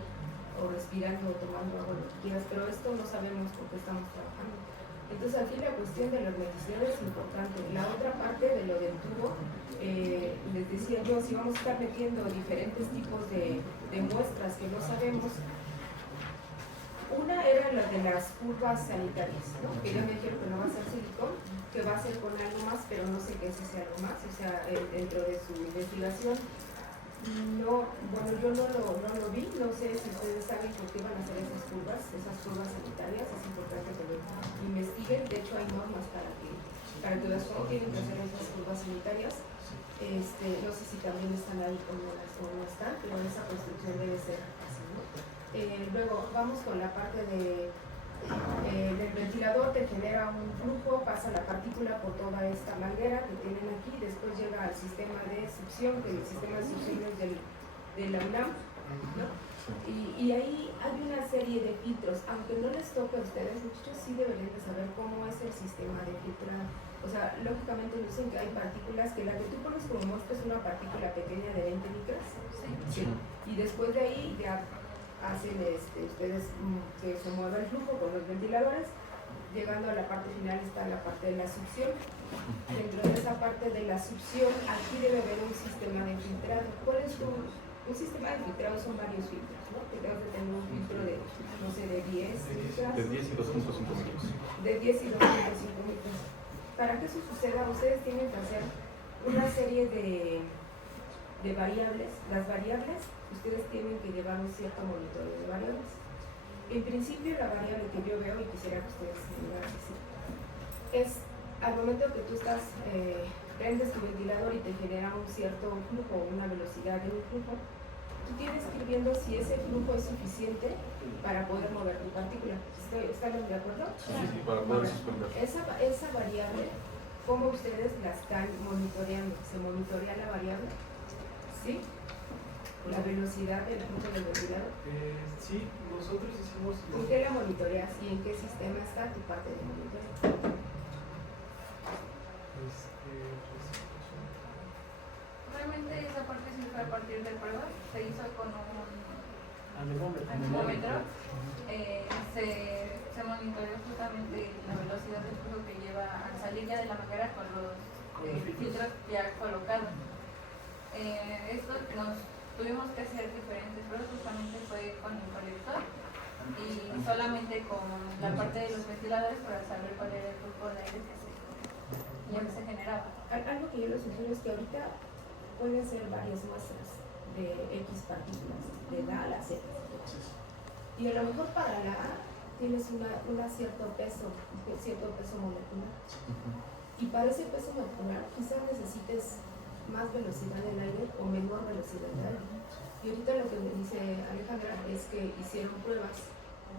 o respirando o tomando agua, lo que quieras, pero esto no sabemos por qué estamos trabajando. Entonces aquí la cuestión de la hermeticidad es importante. La otra parte de lo del tubo, les decía yo, si vamos a estar metiendo diferentes tipos de muestras que no sabemos, una era la de las curvas sanitarias, ¿no? Que ya me dijeron que no va a ser silicón, que va a ser con algo más, pero no sé qué es ese algo más, o sea, dentro de su investigación. No, bueno, yo no lo vi, no sé si ustedes saben por qué van a hacer esas curvas sanitarias, es importante que lo investiguen, de hecho hay normas para que las cosas tienen que hacer esas curvas sanitarias, no sé si también están ahí o no están, pero esa construcción debe ser así, ¿no? Luego vamos con la parte del ventilador. ventilador te genera un flujo, pasa la partícula por toda esta manguera que tienen aquí, después llega al sistema de succión, que el sistema de succión es de la UNAM, ¿no? Y ahí hay una serie de filtros, aunque no les toque a ustedes, muchachos, sí deberían de saber cómo es el sistema de filtrado. O sea, lógicamente dicen que hay partículas, que la que tú pones como muestra es una partícula pequeña de 20 micras. Sí. Y después de ahí ya hacen ustedes que se mueva el flujo con los ventiladores. Llegando a la parte final está la parte de la succión. Dentro de esa parte de la succión, aquí debe haber un sistema de filtrado. ¿Cuál es un sistema de filtrado? Son varios filtros, ¿no? Que debes de tener un filtro de, no sé, de 10 litros. De 10 y 2.5 litros. De 10 y 2.5 litros. Para que eso suceda, ustedes tienen que hacer una serie de variables. Las variables, ustedes tienen que llevar un cierto monitoreo de variables. En principio, la variable que yo veo, y quisiera que ustedes me digan así, es al momento que tú prendes tu ventilador y te genera un cierto flujo, una velocidad de un flujo, tú tienes que ir viendo si ese flujo es suficiente para poder mover tu partícula. ¿Están de acuerdo? Sí, para poder suspender. Esa variable, ¿cómo ustedes la están monitoreando? ¿Se monitorea la variable? ¿Sí? ¿La velocidad del flujo del ventilador? Sí, nosotros hicimos... ¿Con qué la monitoreas y en qué sistema está tu parte de monitoreo? Realmente esa parte sí fue a partir de pruebas, se hizo con un anemómetro. Se monitoreó justamente la velocidad del flujo que lleva al salir ya de la manguera con los filtros ya colocados. Esto nos tuvimos que hacer diferentes pruebas, justamente fue con el colector y solamente con la parte de los ventiladores para saber cuál era el flujo de aire que se generaba. Algo que yo les sugiero es que ahorita pueden ser varias muestras de X partículas, de la A a la Z. Y a lo mejor para la A tienes un cierto peso molecular. Y para ese peso molecular quizás necesites más velocidad del aire o menor velocidad del aire. Y ahorita lo que me dice Alejandra es que hicieron pruebas,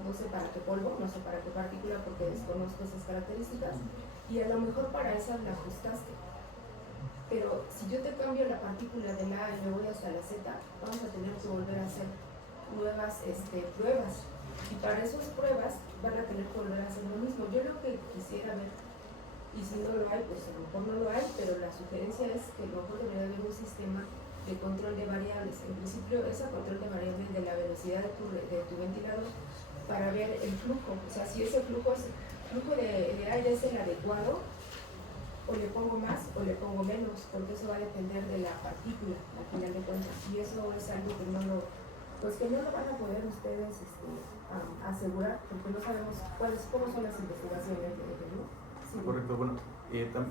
no sé para qué polvo, no sé para qué partícula, porque desconozco esas características, y a lo mejor para esas la ajustaste. Pero si yo te cambio la partícula de la A y me voy hasta la Z, vamos a tener que volver a hacer nuevas pruebas. Y para esas pruebas van a tener que volver a hacer lo mismo. Yo lo que quisiera ver, y si no lo hay, pues a lo mejor no lo hay, pero la sugerencia es que a lo mejor debería haber un sistema de control de variables. En principio, ese control de variables de la velocidad de tu ventilador para ver el flujo. O sea, si ese flujo de aire es el adecuado, o le pongo más o le pongo menos, porque eso va a depender de la partícula al final de cuentas. Y eso es algo que no lo van a poder ustedes asegurar, porque no sabemos cómo son las investigaciones de ellos, ¿no? Sí. Correcto, bueno,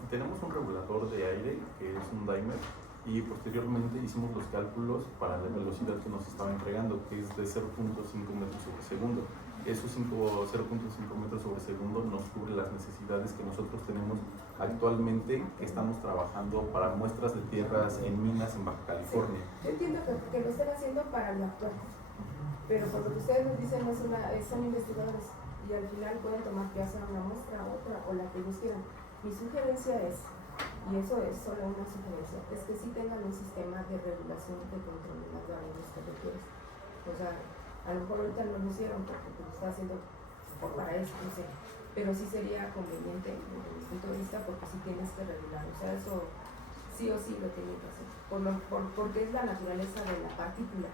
tenemos un regulador de aire que es un dimer y posteriormente hicimos los cálculos para la velocidad que nos estaba entregando, que es de 0.5 metros sobre segundo. Esos 0.5 metros sobre segundo nos cubre las necesidades que nosotros tenemos actualmente, que estamos trabajando para muestras de tierras en minas en Baja California. Sí. Yo entiendo que lo están haciendo para lo actual, pero por lo que ustedes nos dicen son investigadores y al final pueden tomar ya sea una muestra, otra o la que ellos quieran. Mi sugerencia es, y eso es solo una sugerencia, es que sí tengan un sistema de regulación de control de las variables que requieres. O sea, a lo mejor ahorita no lo hicieron porque lo está haciendo para eso, no sé, pero sí sería conveniente desde mi punto de vista porque sí tienes que regular, o sea, eso sí o sí lo tienen que hacer, porque es la naturaleza de la partícula,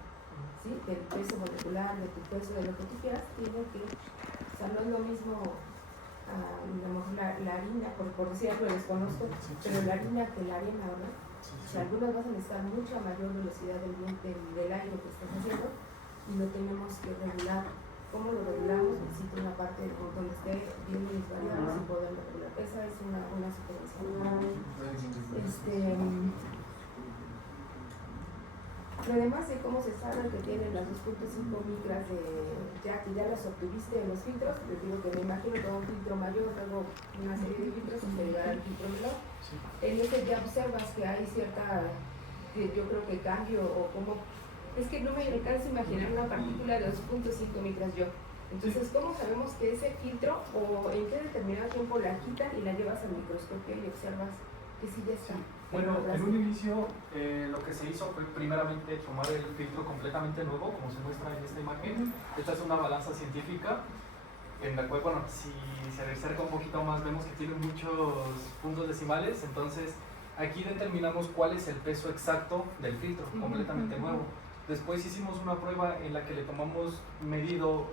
¿sí? Del peso molecular, de tu peso, de lo que tú quieras, tiene que, o sea, no es lo mismo a lo mejor la harina, por decir algo, desconozco, pero la harina que la arena, ¿verdad? O sea, algunas vas a necesitar mucha mayor velocidad del aire que estás haciendo y lo tenemos que regular. ¿Cómo lo regulamos? Necesito una parte donde esté bien mis variables y poderlo regular. Esa es una sugerencia. Lo demás de cómo se sabe que tienen las 2.5 micras que ya las obtuviste en los filtros, les digo que me imagino todo un filtro mayor, luego una serie de filtros hasta llegar al filtro menor. En ese ya observas que hay cierta, yo creo que cambio o como, es que no me alcanzo a imaginar una partícula de 2.5 micras yo. Entonces, ¿cómo sabemos que ese filtro o en qué determinado tiempo la quitan y la llevas al microscopio y observas que sí ya está? Bueno, en un inicio lo que se hizo fue primeramente tomar el filtro completamente nuevo, como se muestra en esta imagen. Esta es una balanza científica en la cual, bueno, si se acerca un poquito más vemos que tiene muchos puntos decimales, entonces aquí determinamos cuál es el peso exacto del filtro, completamente nuevo. Después hicimos una prueba en la que le tomamos medido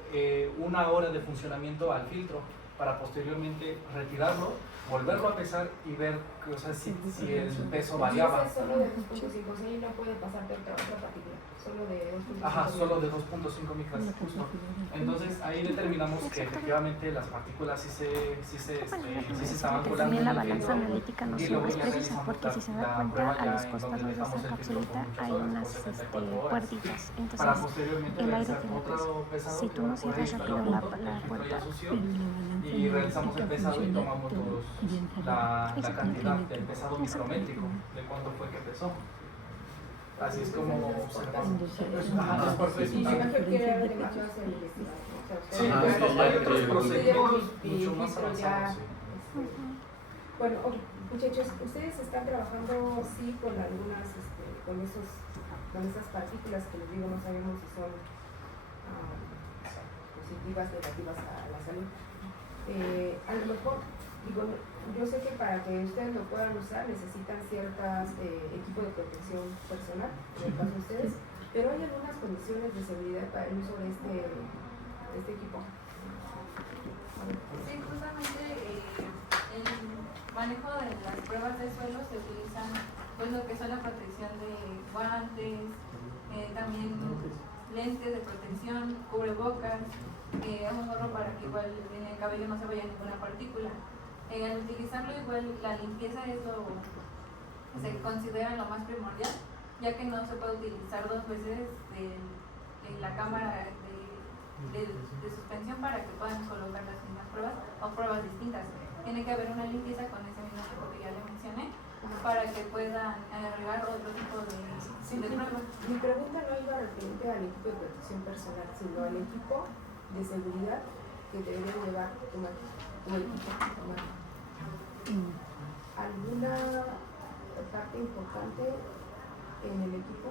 1 hora de funcionamiento al filtro para posteriormente retirarlo, volverlo a pesar y ver o sea, si el peso variaba. Y ese solo de 2.5, sí, no puede pasar de otra partícula, solo de 2.5. Ajá, solo de 2.5 micras, justo. Entonces ahí determinamos que efectivamente las partículas sí se estaban colando. También la en el balanza filtro, analítica no y siempre luego es ya precisa realizamos porque si se da la cuenta prueba a ya los en costados donde de esta dejamos el filtro por capsulita muchas hay horas, unas por 74 horas, puertitas, para entonces posteriormente el aire realizar tiene otro peso. pesado Si que tú no va por ahí cierras hasta rápido el la punto, el filtro puerta ya sucio, y realizamos el pesado y tomamos la cantidad del pesado micrométrico, de cuánto fue que pesó. Así es como observamos. Ajá, es por peso. Y me imagino que era lo que más lo hace el investigador, ¿no? O sea, Sí, ustedes pues ya- hay otros ustedes procedimientos y mucho más filtros ya, avanzados. Sí. Bueno, muchachos, ustedes están trabajando sí con algunas, con esas partículas que les digo, no sabemos si son positivas, negativas a la salud. A lo mejor, digo, yo sé que para que ustedes lo puedan usar necesitan ciertos equipos de protección personal, en el caso de ustedes, pero hay algunas condiciones de seguridad para el uso de este equipo. Sí, justamente el manejo de las pruebas de suelo se utilizan pues lo que son la protección de guantes, también lentes de protección, cubrebocas, un gorro para que igual en el cabello no se vaya ninguna partícula. Al utilizarlo igual la limpieza es se considera lo más primordial, ya que no se puede utilizar 2 veces en la cámara de suspensión para que puedan colocar las mismas pruebas o pruebas distintas. Tiene que haber una limpieza con ese mismo tipo que ya le mencioné para que puedan agregar otro tipo de pruebas. Mi pregunta no iba referente al equipo de protección personal, sino al equipo de seguridad que debería llevar tu equipo. ¿Alguna parte importante en el equipo?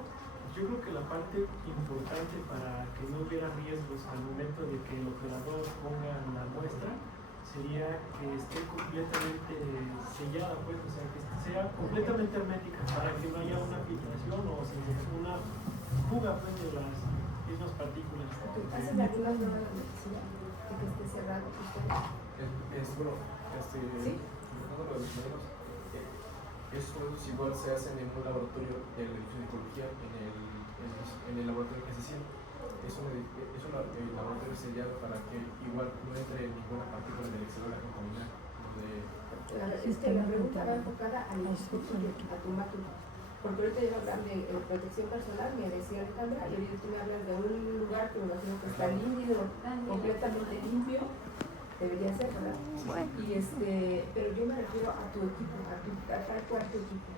Yo creo que la parte importante para que no hubiera riesgos al momento de que el operador ponga la muestra sería que esté completamente sellada, pues, o sea, que sea completamente hermética para que no haya una filtración o una fuga pues, de las mismas partículas. ¿Hacen alguna prueba de necesidad de que esté cerrado ustedes? ¿Sí? Uno de los modelos, estos igual se hacen en un laboratorio de ginecología en el laboratorio que se siente. Es un laboratorio sellado para que igual no entre ninguna partícula del exterior a contaminar. Es que la pregunta va enfocada al equipo a tu máquina. Porque ahorita yo hablar de protección personal, me decía Alejandra, y ahorita tú me hablas de un lugar que me imagino que está limpio, completamente limpio. Debería ser, ¿verdad? Bueno. Pero yo me refiero a tu equipo, a tal cual tu equipo.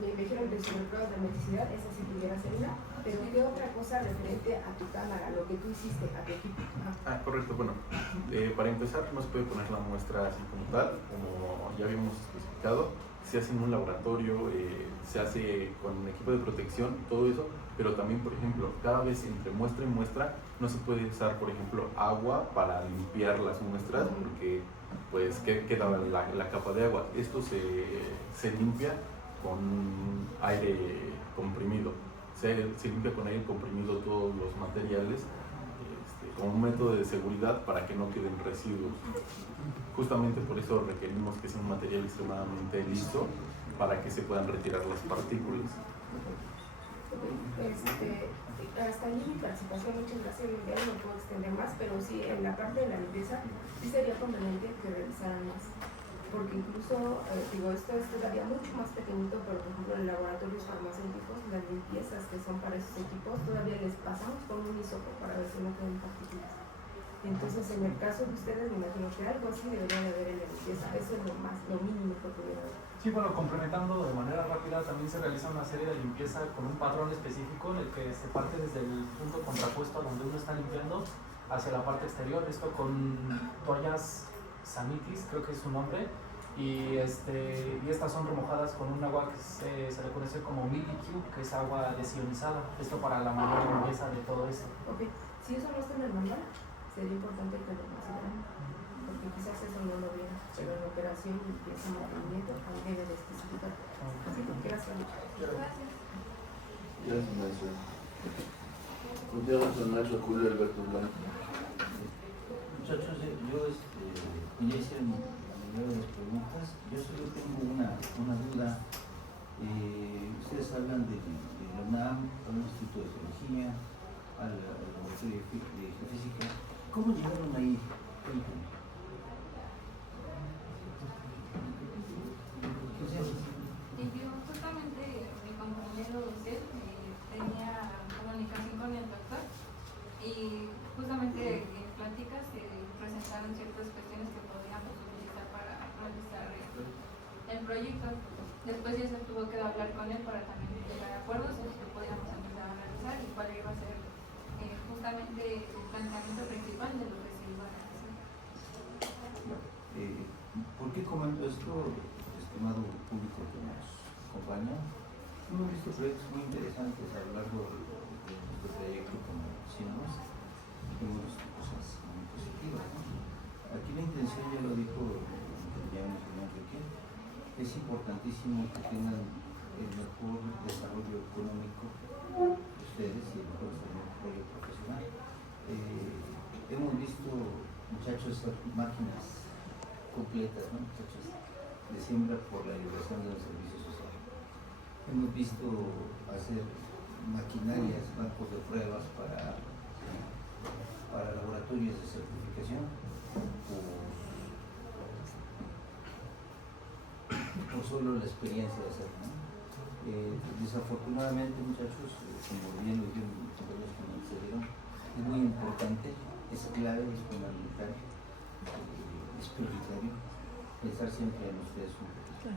Me dijeron que sobre pruebas de necesidad, esa sí pudiera ser una, pero ¿qué otra cosa referente a tu cámara, lo que tú hiciste, a tu equipo? Correcto. Bueno, para empezar no se puede poner la muestra así como tal, como ya habíamos especificado. Se hace en un laboratorio, se hace con equipo de protección, todo eso, pero también, por ejemplo, cada vez entre muestra y muestra no se puede usar, por ejemplo, agua para limpiar las muestras, porque pues queda la capa de agua. Esto se limpia con aire comprimido, se limpia con aire comprimido todos los materiales, como un método de seguridad para que no queden residuos. Justamente por eso requerimos que sea un material extremadamente liso para que se puedan retirar las partículas. Hasta allí mi participación, muchas gracias. Ya no puedo extender más, pero sí, en la parte de la limpieza sí sería conveniente que realizaran más. Porque incluso, esto es todavía mucho más pequeñito, pero por ejemplo en laboratorios farmacéuticos, las limpiezas que son para esos equipos, todavía les pasamos con un hisopo para ver si no quedan partículas. Entonces, en el caso de ustedes, me imagino que algo así debería de haber en la limpieza. Eso es lo mínimo que pudiera haber. Sí, bueno, complementando de manera rápida, también se realiza una serie de limpieza con un patrón específico en el que se parte desde el punto contrapuesto a donde uno está limpiando hacia la parte exterior, esto con toallas sanitis, creo que es su nombre, y estas son remojadas con un agua que se le conoce como Milky, que es agua desionizada, esto para la mayor limpieza de todo esto. Ok, si eso no está en el manual, sería importante que lo consideraran, porque quizás eso no lo vieron, pero en la operación y ese mantenimiento también debe de especificar. Así que gracias. Gracias. Gracias, maestro. Continuamos con el maestro Julio Alberto Blanco. Muchachos, yo ya hice la mayoría de las preguntas. Yo solo tengo una duda. Ustedes hablan de la UNAM, al Instituto de Geología, al Laboratorio de Geofísica. ¿Cómo llegaron ahí? Cuéntame. Y yo justamente, mi compañero usted tenía comunicación con el doctor y justamente en pláticas se presentaron ciertas cuestiones que podíamos utilizar para realizar el proyecto. Después ya se tuvo que hablar con él para también llegar a acuerdos en que podíamos empezar a realizar y cuál iba a ser justamente el planteamiento principal de lo que se iba a realizar. ¿Por qué comento esto, estimado público que nos acompaña? Hemos visto proyectos muy interesantes a lo largo de nuestro trayecto como CINOS. Hemos visto cosas muy positivas, ¿no? Aquí la intención, ya lo dijo ya el señor Enrique, es importantísimo que tengan el mejor desarrollo económico ustedes y el mejor desarrollo profesional. Hemos visto, muchachos, máquinas completas, ¿no? Muchachos, de siembra por la liberación de los servicios sociales. Hemos visto hacer maquinarias, bancos de pruebas para laboratorios de certificación por solo la experiencia de hacerlo, ¿no? Desafortunadamente, muchachos, como bien lo dijeron mis compañeros que me antecedieron, es muy importante, es clave, es fundamental, es prioritario pensar siempre en ustedes un poquito.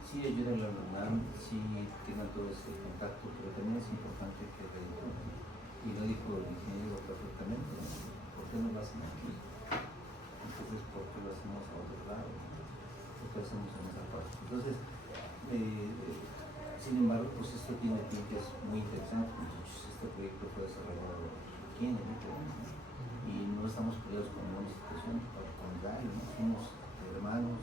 Sí ayudan a la UNAM, sí tengan todo ese contacto, pero también es importante que y lo dijo el ingeniero perfectamente, ¿no? ¿Por qué no lo hacen aquí? Entonces, ¿por qué lo hacemos a otro lado? ¿Por qué lo hacemos en esa parte? Entonces, sin embargo, pues esto tiene tintes muy interesantes, muchachos. Este proyecto fue desarrollado aquí en el México, ¿no? Y no estamos peleados con ninguna institución, al contrario, ¿no? Somos hermanos,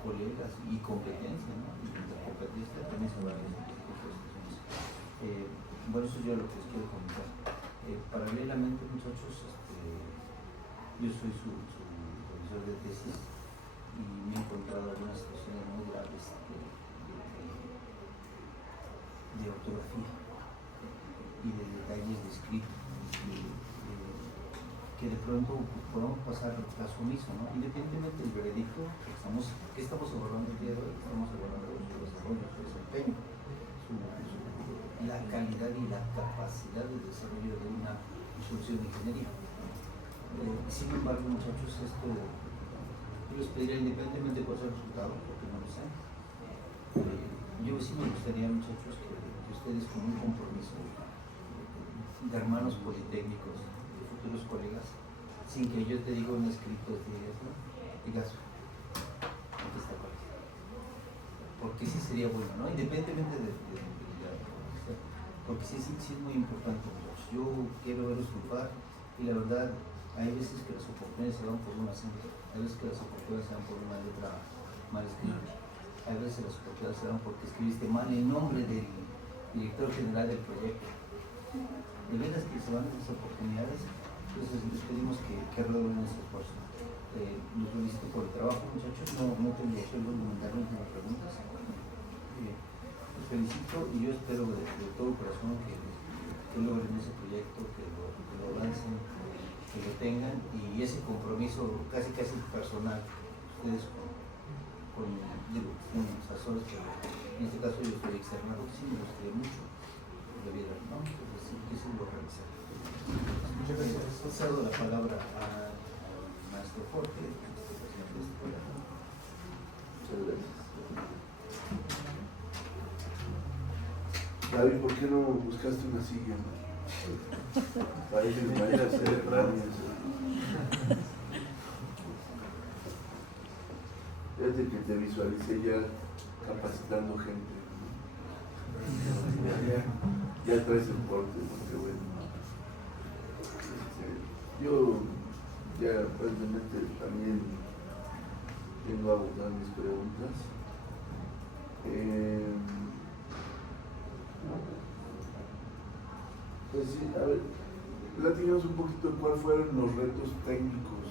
colegas y competencia, ¿no? Y la competencia también se va a ver en instituciones. Bueno, eso es yo lo que les quiero comentar. Paralelamente, muchachos, yo soy su profesor de tesis y me he encontrado algunas situaciones muy graves de ortografía y de detalles de escrito que de pronto podemos pasar caso omiso, ¿no? Independientemente del veredicto que estamos evaluando el día de hoy, estamos evaluando su desarrollo, su desempeño, la calidad y la capacidad de desarrollo de una solución de ingeniería. Sin embargo, muchachos, esto yo les pediría, independientemente de cuál sea el resultado, porque no lo sé, yo sí me gustaría, muchachos, que ustedes con un compromiso de hermanos politécnicos, de futuros colegas, sin que yo te diga un escrito de eso, digas, aquí está cuál. Porque sí sería bueno, ¿no? Independientemente de porque sí es muy importante, muchachos. Yo quiero verlos triunfar y la verdad, hay veces que las oportunidades se van por un acento, hay veces que las oportunidades se van por una letra mal escrita, hay veces las oportunidades se van porque escribiste mal el nombre del director general del proyecto. De veras que se van esas oportunidades, entonces les pedimos que redoblen ese esfuerzo. Los felicito por el trabajo, muchachos. No tengo que argumentar últimas preguntas. Los felicito y yo espero de todo corazón que logren ese proyecto, que lo lancen, que lo tengan y ese compromiso casi personal, ustedes con los asesores, pero en este caso yo estoy externado, que sí me gustaría mucho de vida, ¿no? Entonces sí, que sí lo realizar. Muchas gracias. Cedo la palabra al maestro Jorge, presidente de este programa. Muchas gracias. David, ¿por qué no buscaste una silla? Parece de manera cerebral. Fíjate que te visualicé ya capacitando gente. Ya traes el porte, qué bueno. Yo ya prácticamente también tengo agotadas mis preguntas. Pues sí, a ver, platícanos un poquito cuáles fueron los retos técnicos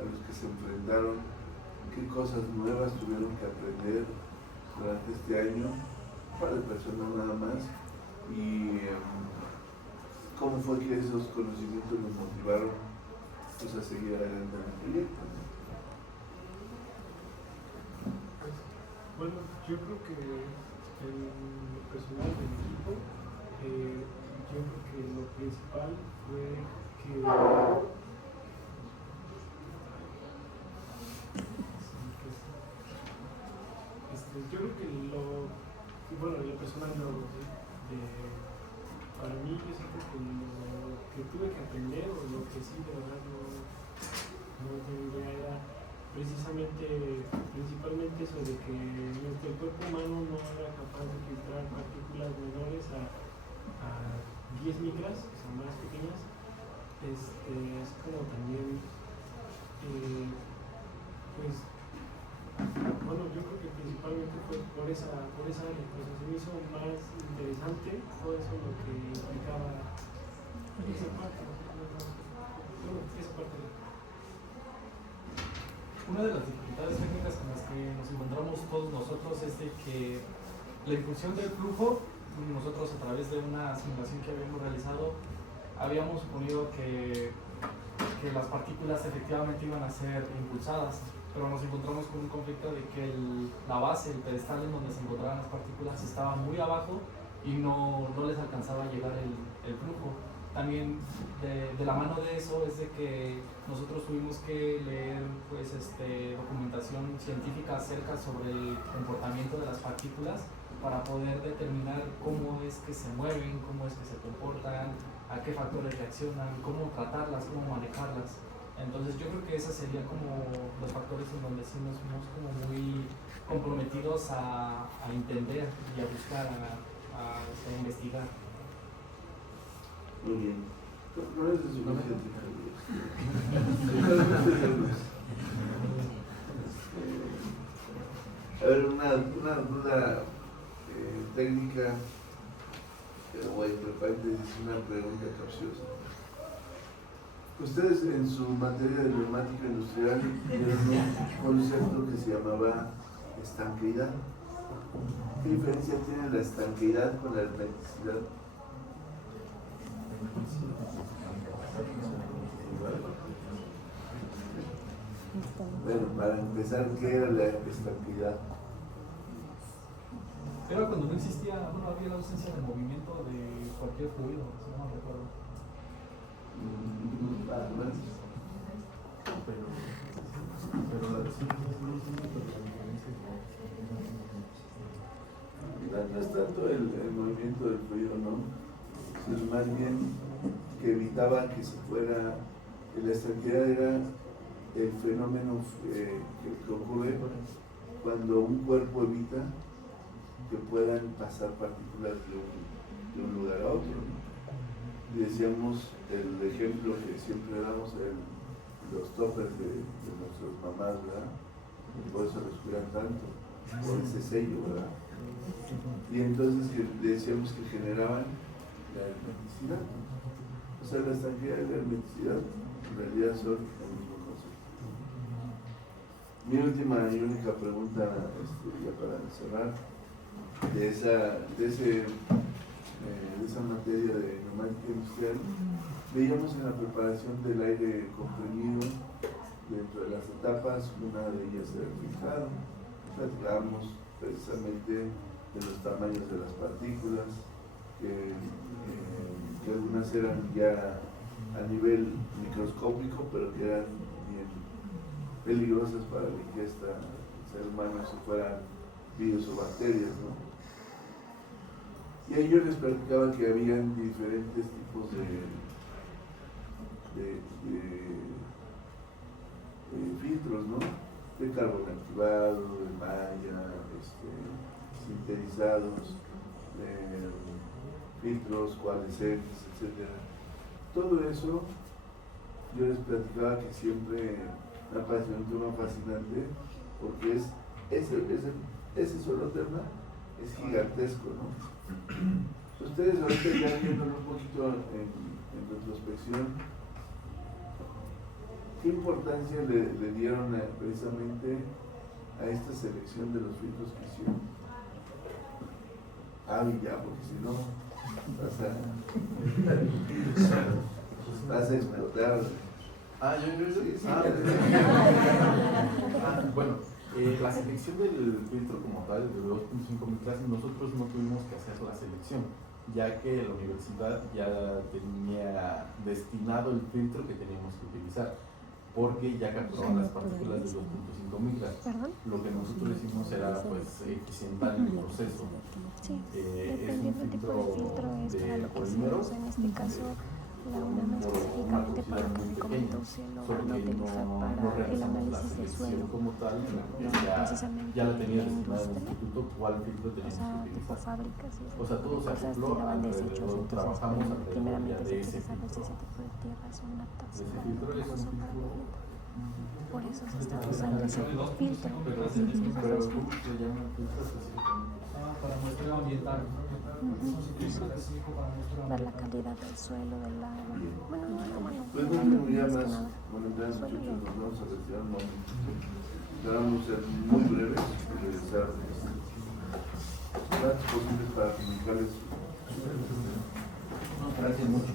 a los que se enfrentaron, qué cosas nuevas tuvieron que aprender durante este año, para personas nada más, y cómo fue que esos conocimientos los motivaron pues, a seguir adelante en el proyecto. Bueno, yo creo que en lo personal del equipo, yo creo que lo principal fue que yo creo que bueno, en lo personal para mí yo siento que lo que tuve que aprender o lo que sí de verdad no tenía era principalmente eso de que nuestro cuerpo humano no era capaz de filtrar partículas menores a 10 micras, que son más pequeñas. Es como también, pues, bueno, yo creo que principalmente fue por esa área, pues se me hizo más interesante todo eso lo que implicaba esa parte. Una de las dificultades técnicas con las que nos encontramos todos nosotros es de que la impulsión del flujo, nosotros a través de una simulación que habíamos realizado, habíamos suponido que las partículas efectivamente iban a ser impulsadas, pero nos encontramos con un conflicto de que la base, el pedestal en donde se encontraban las partículas estaba muy abajo y no les alcanzaba a llegar el flujo. También de la mano de eso es de que nosotros tuvimos que leer pues, documentación científica acerca sobre el comportamiento de las partículas para poder determinar cómo es que se mueven, cómo es que se comportan, a qué factores reaccionan, cómo tratarlas, cómo manejarlas. Entonces yo creo que esos serían como los factores en donde sí nos fuimos como muy comprometidos a entender y a buscar, a investigar. Muy bien. No es suficiente. A ver, una duda técnica, o entre paréntesis, una pregunta capciosa. Ustedes en su materia de neumática industrial tuvieron un concepto que se llamaba estanqueidad. ¿Qué diferencia tiene la estanqueidad con la hermeticidad? Bueno, para empezar, ¿qué era la estanqueidad? Era cuando no existía, bueno, había la ausencia de movimiento de cualquier fluido, si no me recuerdo. No es tanto el movimiento del fluido, ¿no? Sino más bien que evitaba que se fuera. La estanqueidad era el fenómeno que ocurre cuando un cuerpo evita que puedan pasar partículas de un lugar a otro. Y decíamos el ejemplo que siempre damos, los toppers de nuestras mamás, ¿verdad? Por eso respiran tanto, por ese sello, ¿verdad? Y entonces decíamos que generaban la hermeticidad. O sea, la estanqueidad y la hermeticidad en realidad son el mismo concepto. Mi última y única pregunta, ya para cerrar, de esa materia de neumática industrial, veíamos en la preparación del aire comprimido, dentro de las etapas, una de ellas era el filtrado. Platicábamos precisamente de los tamaños de las partículas, que algunas eran ya a nivel microscópico, pero que eran bien peligrosas para la ingesta del ser humano si fueran virus o bacterias, ¿no? Y ahí yo les platicaba que habían diferentes tipos de filtros, ¿no? De carbón activado, de malla, sinterizados, filtros, coalescentes, etc. Todo eso yo les platicaba que siempre me ha parecido un tema fascinante porque ese suelo terna es gigantesco, ¿no? Ustedes ahorita ya viéndolo un poquito en retrospección, ¿qué importancia le dieron precisamente a esta selección de los filtros que hicieron? Y ya, porque si no vas a explotar. Bueno, la selección del filtro como tal, de 2.5 micras, nosotros no tuvimos que hacer la selección, ya que la universidad ya tenía destinado el filtro que teníamos que utilizar, porque ya capturaban las partículas de 2.5 micras. Lo que nosotros hicimos era pues eficientar el proceso. Es un filtro de polímeros, en este caso la UNAM específicamente para lo que me comentó usted lo van a utilizar para el análisis de suelo, como tal, precisamente ya la tenía en la destinado el industria, instituto, cuál filtro o teníamos sea, que tipo utilizar. fábricas y ese O sea, tipo todo de se cosas acopló tiraban desechos, alrededor, entonces trabajamos alrededor primeramente ya se de quiere ese saber si filtro. ese tipo de tierras son aptas Ese para filtro es un uso para filtro. vivienda. Por eso se está usando ese filtro. Pero ¿cómo se llama el filtro específicamente? Para muestreo ambiental. Ver la calidad del suelo, del agua. Bueno, Pues no tengo ya más comentarios, muchachos, nos vamos a retirar un momento. Ahora vamos a ser muy breves y regresar lo antes posible para comunicarles Gracias mucho.